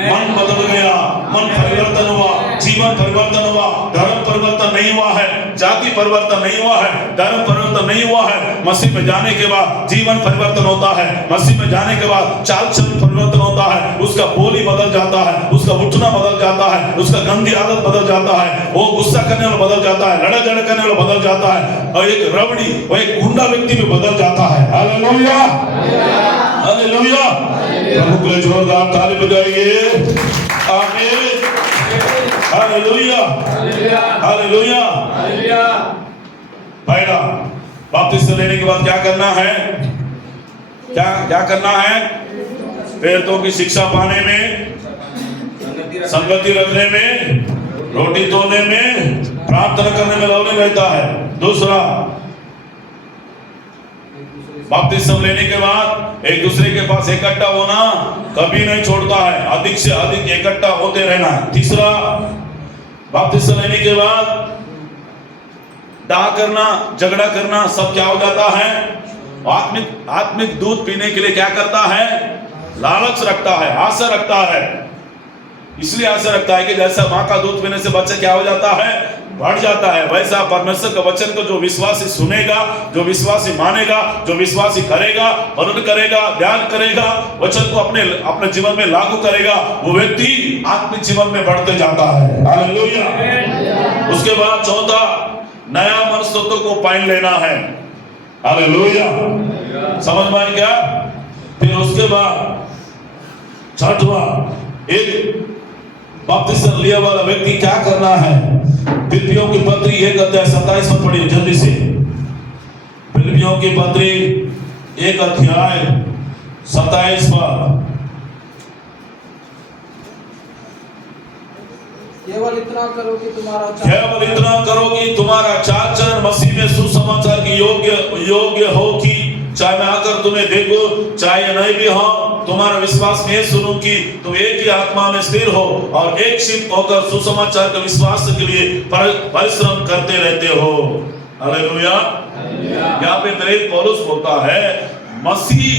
मन बदल गया, मन परिवर्तन हुआ, जीवन परिवर्तन हुआ। धर्म परिवर्तन नहीं हुआ है, जाति परिवर्तन नहीं हुआ है, धर्म परिवर्तन नहीं हुआ है। मसीह में जाने के बाद जीवन परिवर्तन होता है। मसीह में जाने के बाद चाल चलन परिवर्तन होता है। उसका बोली बदल जाता है, उसका उठना बदल जाता है, उसका गंदी आदत बदल जाता है, वो गुस्सा करने वाला बदल जाता है, लड़ा झगड़ा करने वाला बदल जाता है, और एक रबड़ी और एक गुंडा व्यक्ति भी बदल जाता है। Hallelujah, hallelujah. प्रभु के लिए जोरदार ताली बजाइए। आमीन, हालेलुया, हालेलुया। पहला बपतिस्मा लेने के बाद क्या करना है, क्या करना है? प्रेरितों की शिक्षा पाने में, संगति रखने में, रोटी तोड़ने में, प्रार्थना करने में लगे रहता है। दूसरा, बपतिस्मा लेने के बाद एक दूसरे के पास इकट्ठा होना कभी नहीं छोड़ता है, अधिक से अधिक इकट्ठा होते रहना। तीसरा, बपतिस्मा लेने के बाद डाह करना, झगड़ा करना सब क्या हो जाता है? आत्मिक दूध पीने के लिए क्या करता है? लालच रखता है, आशा रखता है। इसलिए आशा रखता है कि जैसा माँ का दूध पीने से बच्चा क्या हो जाता है? बढ़ जाता है। वैसा परमेश्वर का वचन को जो विश्वासी सुनेगा, जो विश्वासी मानेगा, जो विश्वासी करेगा, मनन करेगा, ध्यान करेगा, वचन को अपने जीवन में लागू करेगा, वो व्यक्ति आत्मिक जीवन में बढ़ते जाता है। हालेलुया। उसके बाद चौथा, नया मनुष्यत्व को पहन लेना है। हालेलुया, समझ में आई क्या? फिर उसके बाद छठवां, एक बपतिस्मा लिया वाला व्यक्ति क्या करना है? फिलिपियों की पत्री 1:27 में पढ़िए जल्दी से। फिलिपियों की पत्री 1:27 केवल इतना करो कि तुम्हारा चाल चलन मसीह में सुसमाचार की योग्य हो, कि चाहे मैं आकर तुम्हें देखो चाहे नहीं भी हो, तुम्हारा विश्वास में सुनूं कि तुम एक ही आत्मा में स्थिर हो और एक चित्त होकर सुसमाचार के विश्वास के लिए परिश्रम करते रहते हो। हालेलुया। यहाँ पे प्रेरित पौलुस बोलता है, मसीह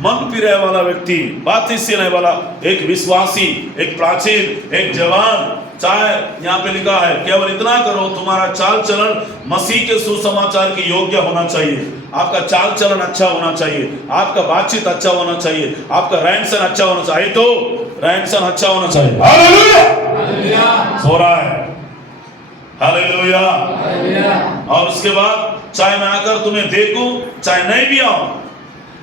मन पिराए वाला व्यक्ति, बात इससे नहीं वाला, एक विश्वासी, एक प्राचीन, एक जवान, चाहे यहाँ पे लिखा है केवल इतना करो, तुम्हारा चाल चलन मसीह के सुसमाचार की योग्य होना चाहिए। आपका चाल चलन अच्छा होना चाहिए, आपका बातचीत अच्छा होना चाहिए, आपका रहन सहन अच्छा होना चाहिए। तो रहन सहन अच्छा होना चाहिए। हालेलुया। सो रहा है। हालेलुया। और उसके बाद चाहे मैं आकर तुम्हें देखूं चाहे नहीं भी आऊं।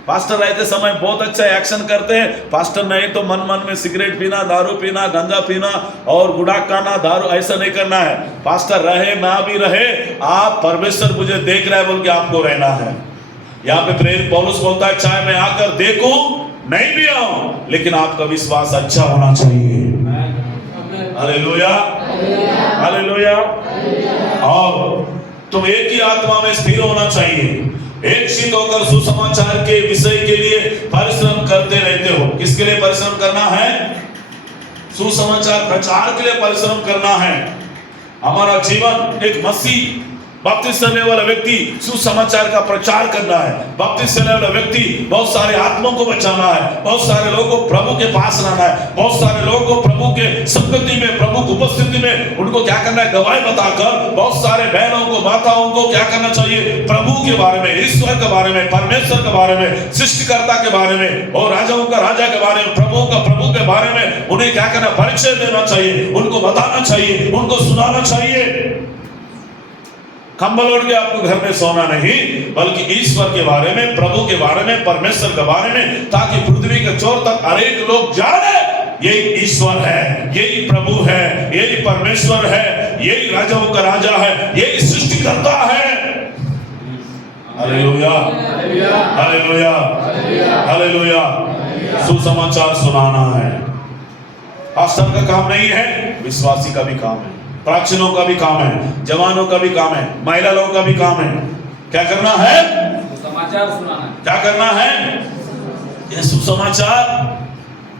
पास्टर रहते समय बहुत अच्छा एक्शन करते हैं, पास्टर नहीं तो मन में सिगरेट पीना, दारू पीना, गांजा पीना और गुड़ाक खाना, दारू ऐसा नहीं करना है। पास्टर रहे ना भी रहे, आप परमेश्वर मुझे देख रहा है बोल के आपको रहना है। यहाँ पे प्रेरित पौलुस बोलता है, चाहे मैं आकर देखूं नहीं भी आऊं, लेकिन आपका विश्वास अच्छा होना चाहिए। Hallelujah, hallelujah. और तुम एक ही आत्मा में स्थिर होना चाहिए, एक चित्त होकर सुसमाचार के विषय के लिए परिश्रम करते रहते हो। किसके लिए परिश्रम करना है? सुसमाचार प्रचार के लिए परिश्रम करना है। हमारा जीवन एक मसीह बपतिस्मा लेने वाला व्यक्ति सुसमाचार का प्रचार करना है। बपतिस्मा लेने वाला व्यक्ति बहुत सारे आत्माओं को बचाना है, बहुत सारे लोगों को प्रभु के पास लाना है, बहुत सारे लोगों को प्रभु के संगति में, प्रभु की उपस्थिति में उनको क्या करना है? गवाही बताकर बहुत सारे बहनों को, माताओं को क्या करना चाहिए? प्रभु के बारे में, ईश्वर के बारे में, परमेश्वर के बारे में, सृष्टिकर्ता के बारे में और राजाओं का राजा के बारे में, प्रभु के बारे में उन्हें क्या करना? परिचय देना चाहिए, उनको बताना चाहिए, उनको सुनाना चाहिए। कंबल ओढ़ के आपको घर में सोना नहीं, बल्कि ईश्वर के बारे में, प्रभु के बारे में, परमेश्वर के बारे में, ताकि पृथ्वी के छोर तक अनेक लोग जाने यही ईश्वर है, यही प्रभु है, यही परमेश्वर है, यही राजाओं का राजा है, यही सृष्टिकर्ता है। Hallelujah, hallelujah, hallelujah. सुसमाचार सुनाना है। पास्टर का काम नहीं है, विश्वासी का भी काम है। प्राचीनों का भी काम है, जवानों का भी काम है, महिला लोगों का भी काम है। क्या करना है? समाचार सुनाना। क्या करना है? यह सुसमाचार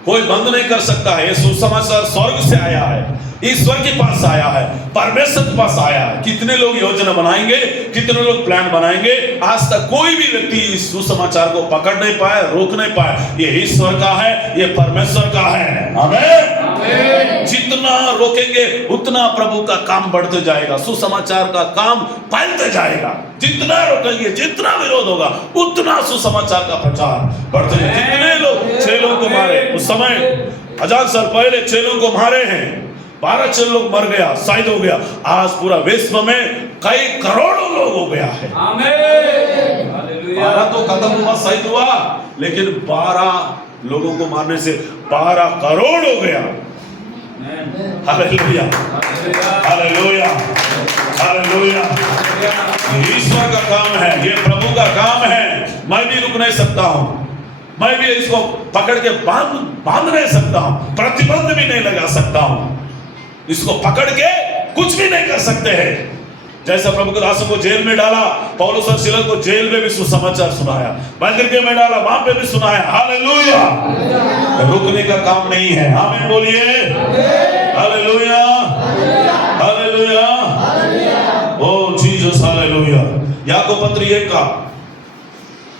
कोई बंद नहीं कर सकता है। यह सुसमाचार स्वर्ग से आया है, ईश्वर के पास आया है, परमेश्वर के पास आया है। कितने लोग योजना बनाएंगे, कितने लोग प्लान बनाएंगे, आज तक कोई भी व्यक्ति इस सुसमाचार को पकड़ नहीं पाया, रोक नहीं पाया। ये ईश्वर का है, ये परमेश्वर का है। आमीन। जितना रोकेंगे उतना प्रभु का काम बढ़ते जाएगा, सुसमाचार का काम फैलते जाएगा। जितना रोकेंगे, जितना विरोध होगा, उतना सुसमाचार का प्रचार बढ़ते जाएगा। जितने लोग 6 लोगों को मारे उस समय 1000 साल पहले 6 लोगों को मारे हैं, 12 6 लोग मर गया, शाहिद हो गया। आज पूरा विश्व में कई करोड़ों लोग हो गया है। आमीन। हालेलुया। 12 तो खत्म हुआ, शाहिद हुआ, लेकिन 12 लोगों को मारने से 12 करोड़ हो गया। Hallelujah, hallelujah, hallelujah. ईश्वर का काम है, ये प्रभु का काम है। मैं भी रुक नहीं सकता हूँ, मैं भी इसको पकड़ के बांध नहीं सकता हूँ, प्रतिबंध भी नहीं लगा सकता हूँ। इसको पकड़ के कुछ भी नहीं कर सकते हैं। जैसा प्रभु के दासों को जेल में डाला, पौलुस और सीला को जेल में भी सुसमाचार सुनाया, बंदरगाह में डाला, वहां पे भी सुनाया। हालेलुया। रुकने का काम नहीं है। आमीन बोलिए। हालेलुया, हालेलुया, ओ जीसस, हालेलुया। याकूब पत्री 1 का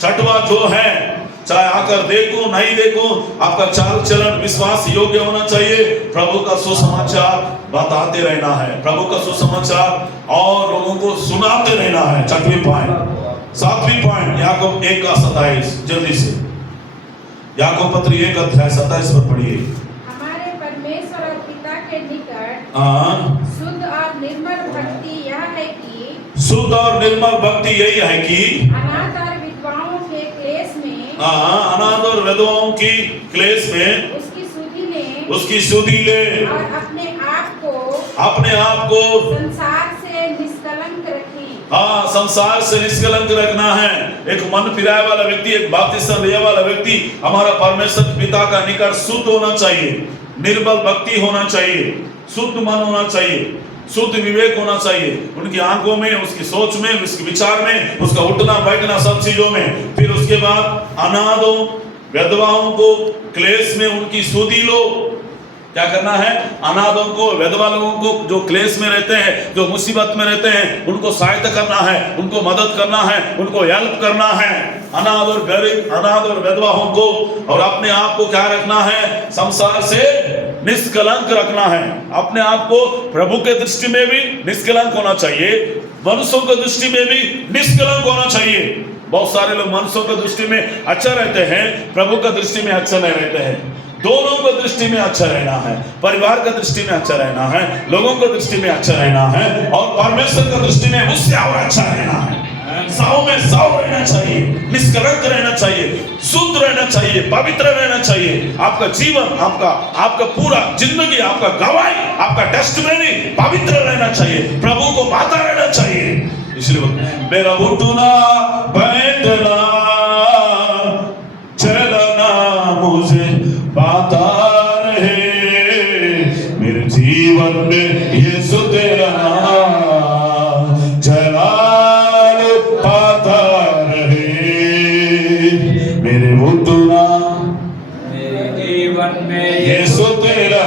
6वां जो है, चाहे आकर देखो नहीं देखो, आपका चाल चलन विश्वास योग्य होना चाहिए। प्रभु का सुसमाचार बताते रहना है, प्रभु का सुसमाचार और लोगों को सुनाते रहना है। 6वीं पॉइंट, 7वीं पॉइंट, याकूब 1 का 27, जल्दी से याकूब पत्री 1 अध्याय 27 पर पढ़िए। हमारे परमेश्वर और पिता के निकट शुद्ध और निर्मल भक्ति यह है कि, शुद्ध और निर्मल भक्ति यही है कि अनाथ और विधवाओं के क्लेश में, अनाथ और विधवाओं की क्लेश में उसकी सुधि ले और अपने आप को संसार से निष्कलंक रखें। हाँ, संसार से निष्कलंक रखना है। एक मन फिराए वाला व्यक्ति, एक बपतिस्मा लेने वाला व्यक्ति हमारा परमेश्वर पिता का निकट शुद्ध होना चाहिए, निर्मल भक्ति होना चाहिए, शुद्ध मन होना चाहिए, शुद्ध विवेक होना चाहिए उनकी आंखों में, उसकी सोच में, उसके विचार में, उसका उठना बैठना सब चीजों में। फिर उसके बाद अनाथों विधवाओं को क्लेश में उनकी सुधि लो। क्या करना है? अनाथों को, विधवा लोगों को जो क्लेश में रहते हैं, जो मुसीबत में रहते हैं, उनको सहायता करना है, उनको मदद करना है, उनको हेल्प करना है। अनाथ और गरीब, अनाथ और विधवाओं को, और अपने आप को क्या रखना है? संसार से निष्कलंक रखना है। अपने आप को प्रभु के दृष्टि में भी निष्कलंक होना चाहिए, मनुष्यों की दृष्टि में भी निष्कलंक होना चाहिए। बहुत सारे लोग मनुष्यों की दृष्टि में अच्छा रहते हैं, प्रभु की दृष्टि में अच्छा नहीं रहते हैं। दोनों को दृष्टि में अच्छा रहना है, परिवार का दृष्टि में अच्छा रहना है, लोगों को दृष्टि में अच्छा रहना है, और परमेश्वर का दृष्टि में उससे और अच्छा रहना है। 100 में 100 रहना चाहिए, निष्कलंक रहना चाहिए, शुद्ध रहना चाहिए, पवित्र रहना चाहिए। आपका जीवन, आपका पूरा जिंदगी, आपका गवाही, आपका टेस्टिमनी पवित्र रहना चाहिए, प्रभु को पाता रहना चाहिए। इसलिए मेरा उठना बैठना चलना मुझे पाता रहे, मेरे जीवन में यीशु तेरा जलाल पाता रहे। मेरे उठना, मेरे जीवन में यीशु तेरा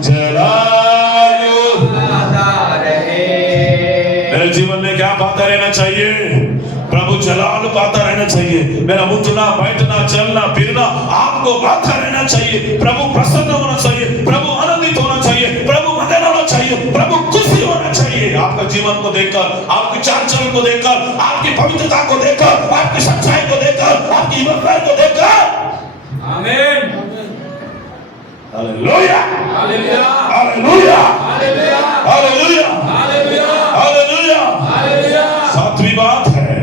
जलाल पाता रहे। मेरे जीवन में क्या पाता रहना चाहिए? प्रभु जलाल पाता रहना चाहिए। मेरा उठना बैठना चलना फिरना आपको पाता रहना चाहिए। प्रभु प्रसन्न होना चाहिए, प्रभु आनंदित होना चाहिए, प्रभु मगन होना चाहिए, प्रभु खुशी होना चाहिए। आपका जीवन को देखकर, आपके चाल चलन को देखकर, आपकी पवित्रता को देखकर, आपकी सच्चाई को देखकर, आपकी ईमानदारी को देखकर। आमीन। Hallelujah, hallelujah, hallelujah, hallelujah, hallelujah, hallelujah, hallelujah. Hallelujah. 7वीं बात है,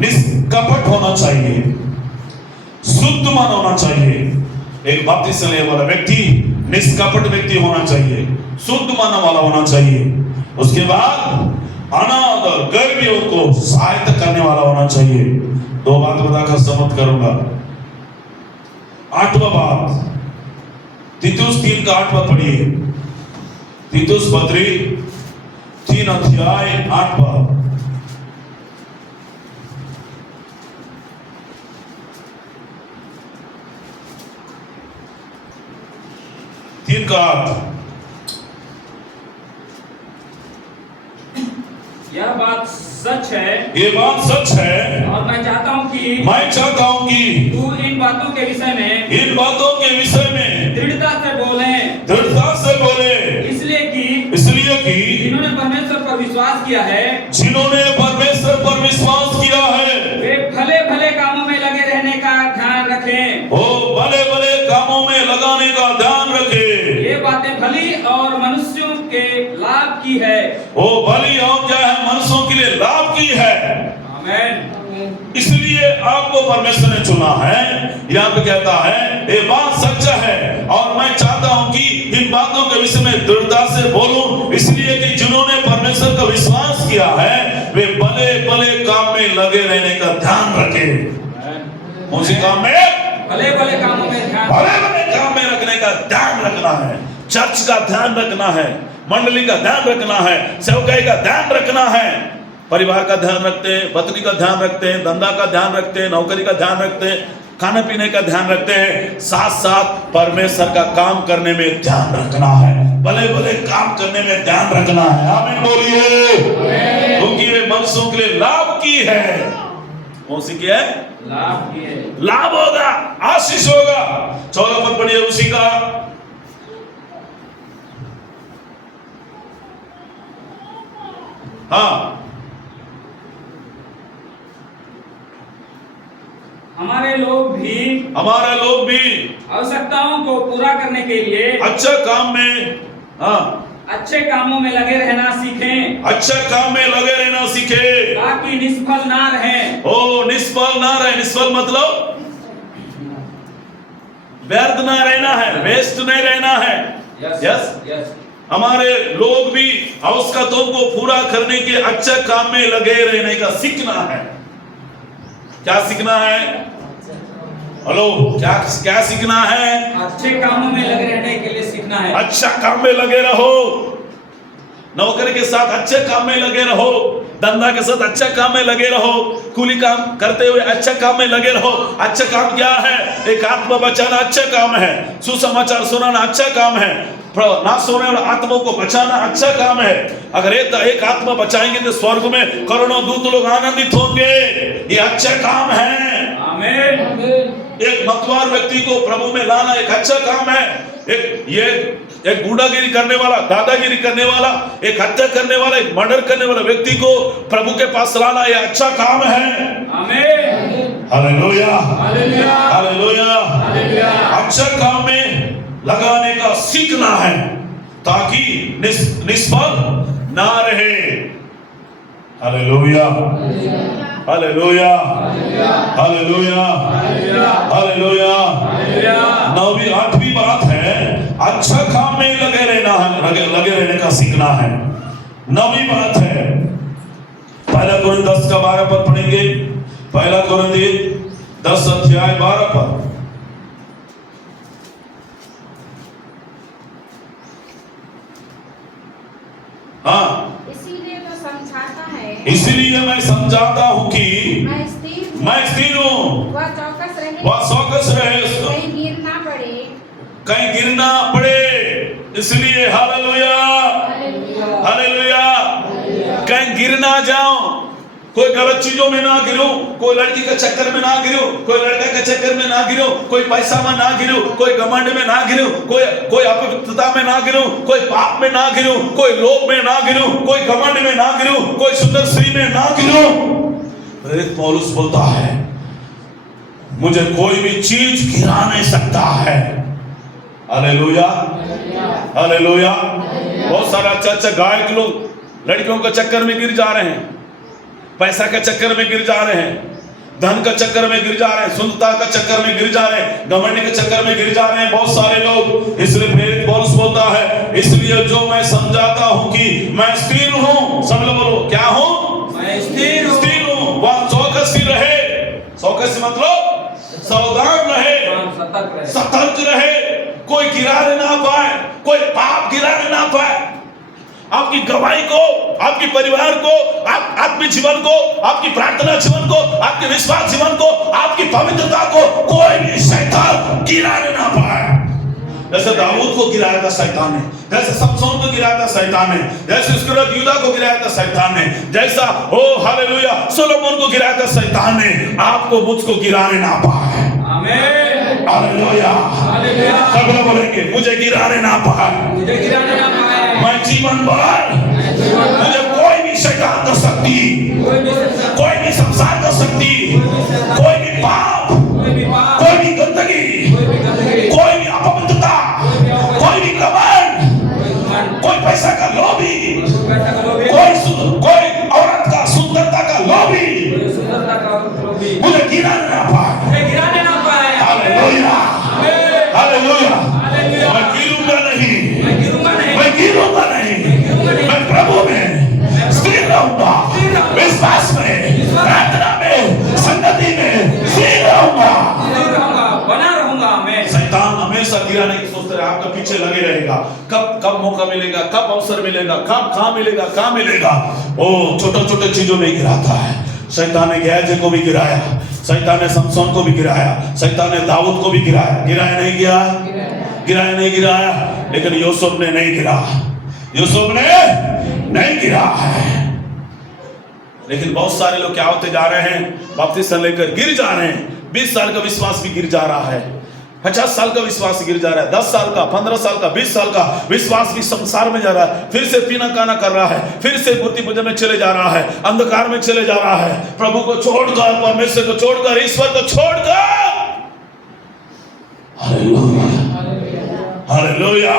निष्कपट होना चाहिए, शुद्ध मन होना चाहिए। एक बपतिस्मा लेने वाला व्यक्ति निष्कपट व्यक्ति होना चाहिए, शुद्ध मन वाला होना चाहिए। उसके बाद अनाथ और गरीबों को सहायता करने वाला होना चाहिए। 2 बात बताकर समाप्त करूंगा। 8वां बात, तीतुस 3 का 8 पद पढ़िए। तीतुस पत्री 3 अध्याय 8 पद। तीन का 8। यह बात सच है, ये बात सच है, और मैं चाहता हूँ कि तू इन बातों के विषय में दृढ़ता से बोले, इसलिए कि जिन्होंने परमेश्वर पर विश्वास किया है वे भले भले कामों में लगे रहने का ध्यान रखें। भले भले कामों में लगाने का ध्यान रखे। ये बातें भली और मनुष्यों के लाभ की है। भली और क्या है, मनुष्यों के लिए लाभ की है। आमीन। इसलिए आपको परमेश्वर ने चुना है। यहाँ पे कहता है ये बात सच है, और मैं चाहता हूँ कि इन बातों के विषय में दृढ़ता से बोलूं, इसलिए कि जिन्होंने परमेश्वर का विश्वास किया है वे भले भले काम में लगे रहने का ध्यान रखें। उसी काम में भले भले कामों में ध्यान, भले भले काम में रखने का ध्यान रखना है। चर्च का ध्यान रखना है, मंडली का ध्यान रखना है, सेवकाई का ध्यान रखना है, परिवार का ध्यान रखते हैं, पत्नी का ध्यान रखते हैं, धंधा का ध्यान रखते हैं, नौकरी का ध्यान रखते हैं, खाने पीने का ध्यान रखते हैं, साथ साथ परमेश्वर का काम करने में ध्यान रखना है। भले भले काम करने में ध्यान रखना है। आमीन बोलिए। क्योंकि वे मनुष्यों के लिए लाभ की है। कौन सी की है? लाभ की है। लाभ होगा, आशीष होगा। 14 पद पढ़िए उसी का। हाँ, हमारे लोग भी आवश्यकताओं को पूरा करने के लिए अच्छा काम में, हाँ, अच्छे कामों में लगे रहना सीखें। अच्छा काम में लगे रहना सीखे, ताकि निष्फल ना रहें। निष्फल ना रहे। निष्फल मतलब व्यर्थ ना रहना है, वेस्ट नहीं रहना है। यस। हमारे लोग भी आवश्यकताओं को पूरा करने के अच्छा काम में लगे रहने का सीखना है। क्या सीखना है? हेलो, क्या सीखना है? अच्छे कामों में लगे रहने के लिए सीखना है। अच्छा काम में लगे रहो, नौकरी के साथ अच्छे काम में लगे रहो, धंधा के साथ अच्छा काम में लगे रहो, कूली काम करते हुए अच्छा काम में लगे रहो। अच्छा काम क्या है? एक आत्मा बचाना अच्छा काम है, सुसमाचार सुनाना अच्छा काम है, ना सोने वाले आत्माओं को बचाना अच्छा काम है। अगर एक आत्मा बचाएंगे तो स्वर्ग में करोड़ों दूत लोग आनंदित होंगे। ये अच्छा काम है। आमीन। एक मतवार व्यक्ति को प्रभु में लाना एक अच्छा काम है। एक गुंडागिरी करने वाला, दादागिरी करने वाला, एक हत्या करने वाला, एक मर्डर करने वाला व्यक्ति को प्रभु के पास लाना ये अच्छा काम है। आमीन। Hallelujah, hallelujah, hallelujah, hallelujah. अच्छा काम में लगाने का सीखना है ताकि निष्फल ना रहे। Hallelujah, hallelujah, hallelujah, hallelujah. 9वीं 8वीं बात है अच्छा काम में लगे रहना है, लगे रहने का सीखना है। 9वीं बात है 1 कोरिन्थियों 10 का 12 पद पढ़ेंगे। 1 कोरिन्थियों 10 अध्याय 12 पद। हाँ, इसीलिए मैं समझाता हूँ कि मैं स्थिर हूँ, वह चौकस रहे, कहीं गिर ना पड़े। इसलिए हालेलुया, हालेलुया, कहीं गिर ना जाऊं, कोई गलत चीजों में ना गिरूं, कोई लड़की के चक्कर में ना गिरूं, कोई लड़का के चक्कर में ना गिरूं, कोई पैसा में ना गिरूं, कोई घमंड में ना गिरूं, कोई अपवित्रता में ना गिरूं, कोई पाप में ना गिरूं, कोई लोभ में ना गिरूं, कोई घमंड में ना गिरूं, कोई सुंदर स्त्री में ना गिरूं। प्रेरित पौलुस बोलता है मुझे कोई भी चीज गिरा नहीं सकता है। Hallelujah, hallelujah. बहुत सारा अच्छा गायक लोग लड़कियों के चक्कर में गिर जा रहे हैं, पैसा के चक्कर में गिर जा रहे हैं, धन का चक्कर में गिर जा रहे हैं, सुंदरता का चक्कर में गिर जा रहे हैं, घमंड के चक्कर में गिर जा रहे हैं बहुत सारे लोग। इसलिए प्रेरित पौलुस बोलता है इसलिए जो मैं समझाता हूं कि मैं स्थिर हूं। सब लोग बोलो क्या हूं? मैं स्थिर हूं। वह चौकस रहे। चौकस मतलब सावधान रहे, सतर्क रहे, कोई गिराने ना पाए, कोई पाप गिराने ना पाए। आपकी गवाही को, आपके परिवार को, आप आत्मिक जीवन को, आपकी प्रार्थना जीवन को, आपके विश्वास जीवन को, आपकी पवित्रता को कोई भी शैतान गिराने ना पाए। जैसे दाऊद को गिराया था शैतान ने, जैसे समसोन को गिराया था शैतान ने, जैसे उसके बाद यूदा को गिराया था शैतान ने, जैसा ओ हालेलुया सोलोमन को गिराया था शैतान ने, आपको मुझको गिराने ना पाए। आमीन। Hallelujah hallelujah. सब लोग बोलेंगे मुझे गिराने ना पाए, मुझे गिराने ना पाए। मैं जीवन भर मुझे कोई भी शैतान कर सकती, कोई भी संसार कर सकती, कोई भी पाप, कोई भी गंदगी, कोई भी अपवित्रता, कोई भी घमंड, कोई पैसा का लोभी, कोई औरत का सुंदरता का लोभी मुझे गिराने ना पाए। Hallelujah hallelujah. मैं गिरूंगा नहीं, मैं गिरूंगा नहीं, मैं प्रभु में स्थिर रहूंगा, विश्वास में, प्रार्थना में, संगति में स्थिर रहूंगा, बना रहूंगा मैं। शैतान हमेशा गिराने की सोचते रहे, आपका पीछे लगे रहेगा, कब कब मौका मिलेगा, कब अवसर मिलेगा, कब कहां मिलेगा, कहां मिलेगा। ओ छोटे छोटे चीजों में गिराता है। शैतान ने गेहजी को भी गिराया, शैतान ने समसोन को भी गिराया, शैतान ने दाऊद को भी गिराया। गिराया नहीं गिराया नहीं गिराया, लेकिन यूसुफ ने नहीं गिरा, यूसुफ ने नहीं गिरा है। लेकिन बहुत सारे लोग क्या होते जा रहे हैं, बपतिस्मा लेकर गिर जा रहे हैं। 20 साल का विश्वास भी गिर जा रहा है, 50 साल का विश्वास गिर जा रहा है, 10 साल का, 15 साल का, 20 साल का विश्वास भी संसार में जा रहा है। फिर से पीना काना कर रहा है, फिर से मूर्ति पूजा में चले जा रहा है, अंधकार में चले जा रहा है, प्रभु को छोड़कर, परमेश्वर को छोड़कर, ईश्वर को छोड़कर। हालेलुया।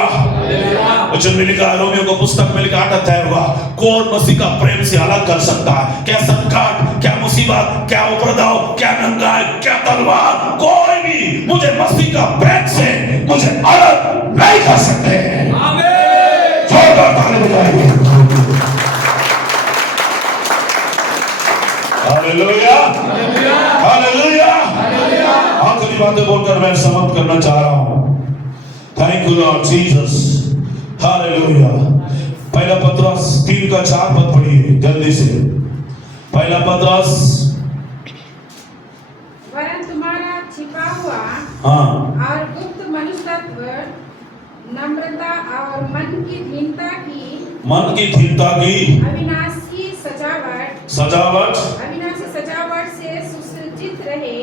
वचन में लिखा, रोमियो को पुस्तक में लिखा 8 अध्याय हुआ, कौन मसीह का प्रेम से अलग कर सकता है? क्या संकट, क्या मुसीबत, क्या उपद्रव, क्या नंगाई, क्या तलवार, कोई भी मुझे मसीह का प्रेम से मुझे अलग नहीं कर सकते। आमीन। जोरदार ताली बजाइए। Hallelujah hallelujah. आखिरी बातें बोलकर मैं समाप्त करना चाह रहा हूं। Thank you Lord Jesus. Hallelujah. पहला पतरस 3 का 4 पद पढ़िए जल्दी से। पहला पतरस, वरन तुम्हारा छिपा हुआ और गुप्त मनुष्यत्व, नम्रता और मन की दीनता की अविनाशी सजावट से सुसज्जित रहे,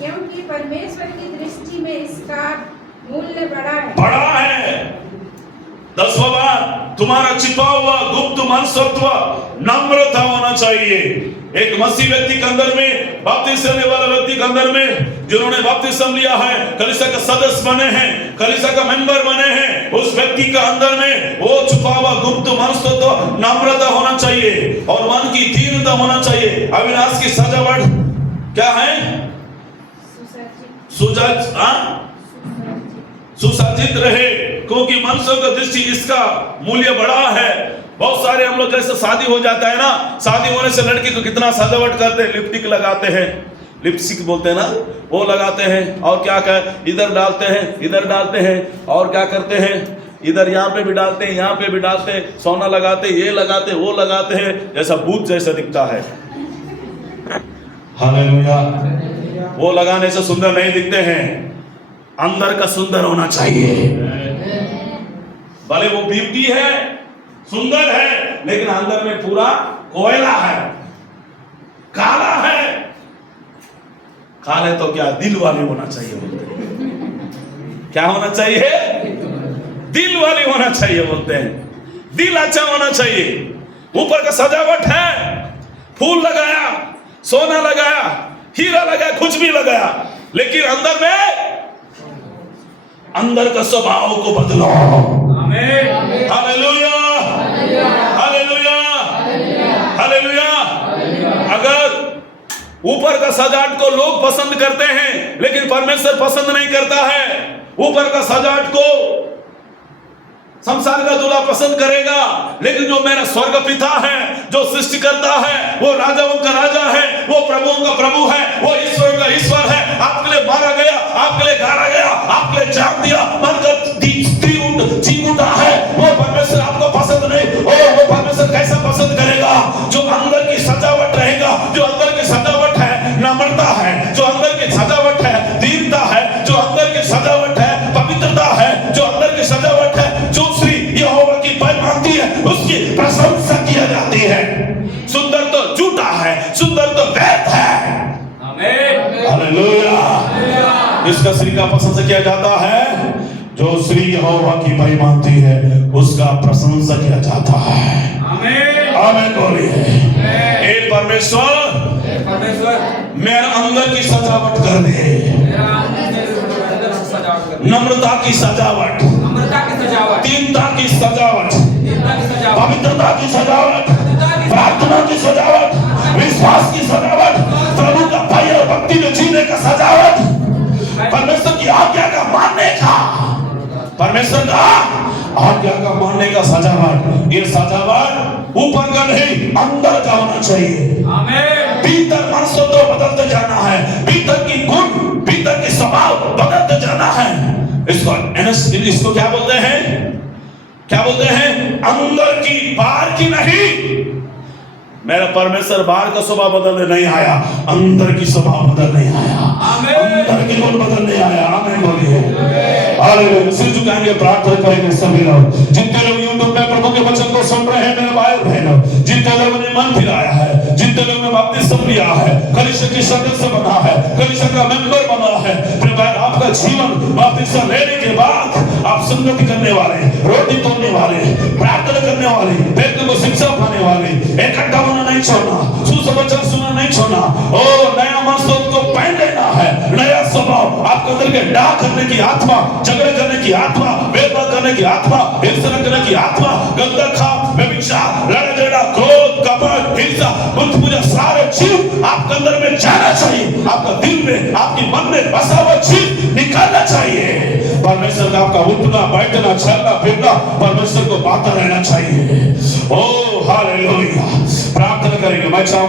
क्योंकि परमेश्वर की दृष्टि में इसका मूल्य बड़ा है। 10वां बात, तुम्हारा छिपा हुआ गुप्त मनसत्व नम्रता होना चाहिए। एक मसीह व्यक्ति के अंदर में, बपतिस्मा लेने वाला व्यक्ति के अंदर में, जिन्होंने बपतिस्मा लिया है, कलीसिया का सदस्य बने हैं, कलीसिया का मेंबर बने हैं, उस व्यक्ति के अंदर में वो छुपा हुआ गुप्त मनसत्व नम्रता होना चाहिए और मन की दीनता होना चाहिए। अविनाश की सजावट क्या है? सुसज्जित रहे, क्योंकि मनुष्य का दृष्टि इसका मूल्य बड़ा है। बहुत सारे हम लोग जैसे शादी हो जाता है ना, शादी होने से लड़की को कितना सजावट करते हैं, लिपस्टिक लगाते हैं, लिपस्टिक बोलते हैं ना, वो लगाते हैं और क्या इधर डालते हैं, इधर डालते हैं और क्या करते हैं, इधर यहाँ पे भी डालते हैं, यहाँ पे भी डालते हैं, सोना लगाते, ये लगाते, वो लगाते हैं, जैसा भूत जैसा दिखता है। हालेलुया। वो लगाने से सुंदर नहीं दिखते हैं, अंदर का सुंदर होना चाहिए। भले वो ब्यूटी है, सुंदर है, लेकिन अंदर में पूरा कोयला है, काला है। काले तो क्या, दिल वाली होना चाहिए बोलते हैं। क्या होना चाहिए? दिल वाली होना चाहिए बोलते हैं। दिल अच्छा होना चाहिए। ऊपर का सजावट है, फूल लगाया, सोना लगाया, हीरा लगाया, कुछ भी लगाया, लेकिन अंदर में, अंदर का स्वभाव को बदलो। आमीन। Hallelujah hallelujah hallelujah. अगर ऊपर का सजावट को लोग पसंद करते हैं, लेकिन परमेश्वर पसंद नहीं करता है। ऊपर का सजावट को संसार का दूल्हा पसंद करेगा, लेकिन जो मेरा स्वर्ग पिता है, जो सृष्टि करता है, वो राजाओं का राजा है, वो प्रभुओं का प्रभु है, वो ईश्वर का ईश्वर है। आपके लिए मारा गया, आपके लिए गाड़ा गया, आपके लिए जान दिया, मरकर जी उठा है। वो परमेश्वर आपको पसंद नहीं। वो परमेश्वर कैसा पसंद करेगा? जो अंदर की सजावट रहेगा, जो अंदर की सजावट है नम्रता है, जो अंदर की सजावट है दीनता है, जो अंदर की सजावट है पवित्रता है, जो अंदर की सजावट है जो श्री यहोवा की भय मानती है, उसकी प्रशंसा किया जाती है। सुंदर तो झूठा है, सुंदर तो व्यर्थ है। आमीन। हालेलुया। इसका श्री का प्रशंसा किया जाता है, जो श्री यहोवा की भय मानती है उसका प्रशंसा किया जाता है। आमीन। आमीन बोलिए। हे परमेश्वर, मेरे अंदर की सजावट कर दे, नम्रता की सजावट, दीनता की सजावट, पवित्रता की सजावट, प्रार्थना की सजावट, विश्वास की सजावट, प्रभु का भय और भक्ति में जीने का सजावट, परमेश्वर की आज्ञा का मानने का, परमेश्वर का आज्ञा का मानने का सजावट। ये सजावट ऊपर का नहीं, अंदर का होना चाहिए। आमीन। भीतर मनसो तो बदलते जाना है, भीतर की गुण, भीतर की स्वभाव बदलते जाना है। इसको क्या बोलते हैं? क्या बोलते हैं? अंदर की बाहर की नहीं। मेरा परमेश्वर बाहर का स्वभाव बदलने नहीं आया, अंदर की स्वभाव बदलने आया, अंदर की गुण बदलने आया। आमीन बोलिए। हालेलुया। सिर झुकाएंगे, प्रार्थना करेंगे सभी लोग। जितने लोग यूट्यूब पे प्रभु के वचन को सुन रहे हैं मेरे भाई बहनों, जितने लोगों ने मन फिराया है, जितने लोगों ने बपतिस्मा लिया है, कलीसिया के सदस्य बना है, कलीसिया का मेंबर बना है, फिर भाई आपका जीवन बपतिस्मा लेने के बाद आप संगति करने वाले, रोटी तोड़ने वाले, प्रार्थना करने वाले, व्यक्ति को शिक्षा पाने वाले, इकट्ठा होना नहीं छोड़ना, सुसमाचार सुनना नहीं छोड़ना। ओ नया मस्तूत को पहन लेना है, नया स्वभाव आपके अंदर के डाक करने की आत्मा, झगड़े करने की आत्मा, भेदभाव करने की आत्मा, हिंसा करने की आत्मा, गंदा खाम, व्यभिचार, लड़ा झगड़ा, क्रोध, कपट, हिंसा, बुत पूजा, सारे चीज आपके अंदर में जाना चाहिए। आपका दिल में, आपकी मन में बसा हुआ चीज निकालना चाहिए। परमेश्वर का आपका उठना बैठना चलना फिरना परमेश्वर को पाता रहना चाहिए। ओ हालेलुया। प्रार्थना करेंगे। मैं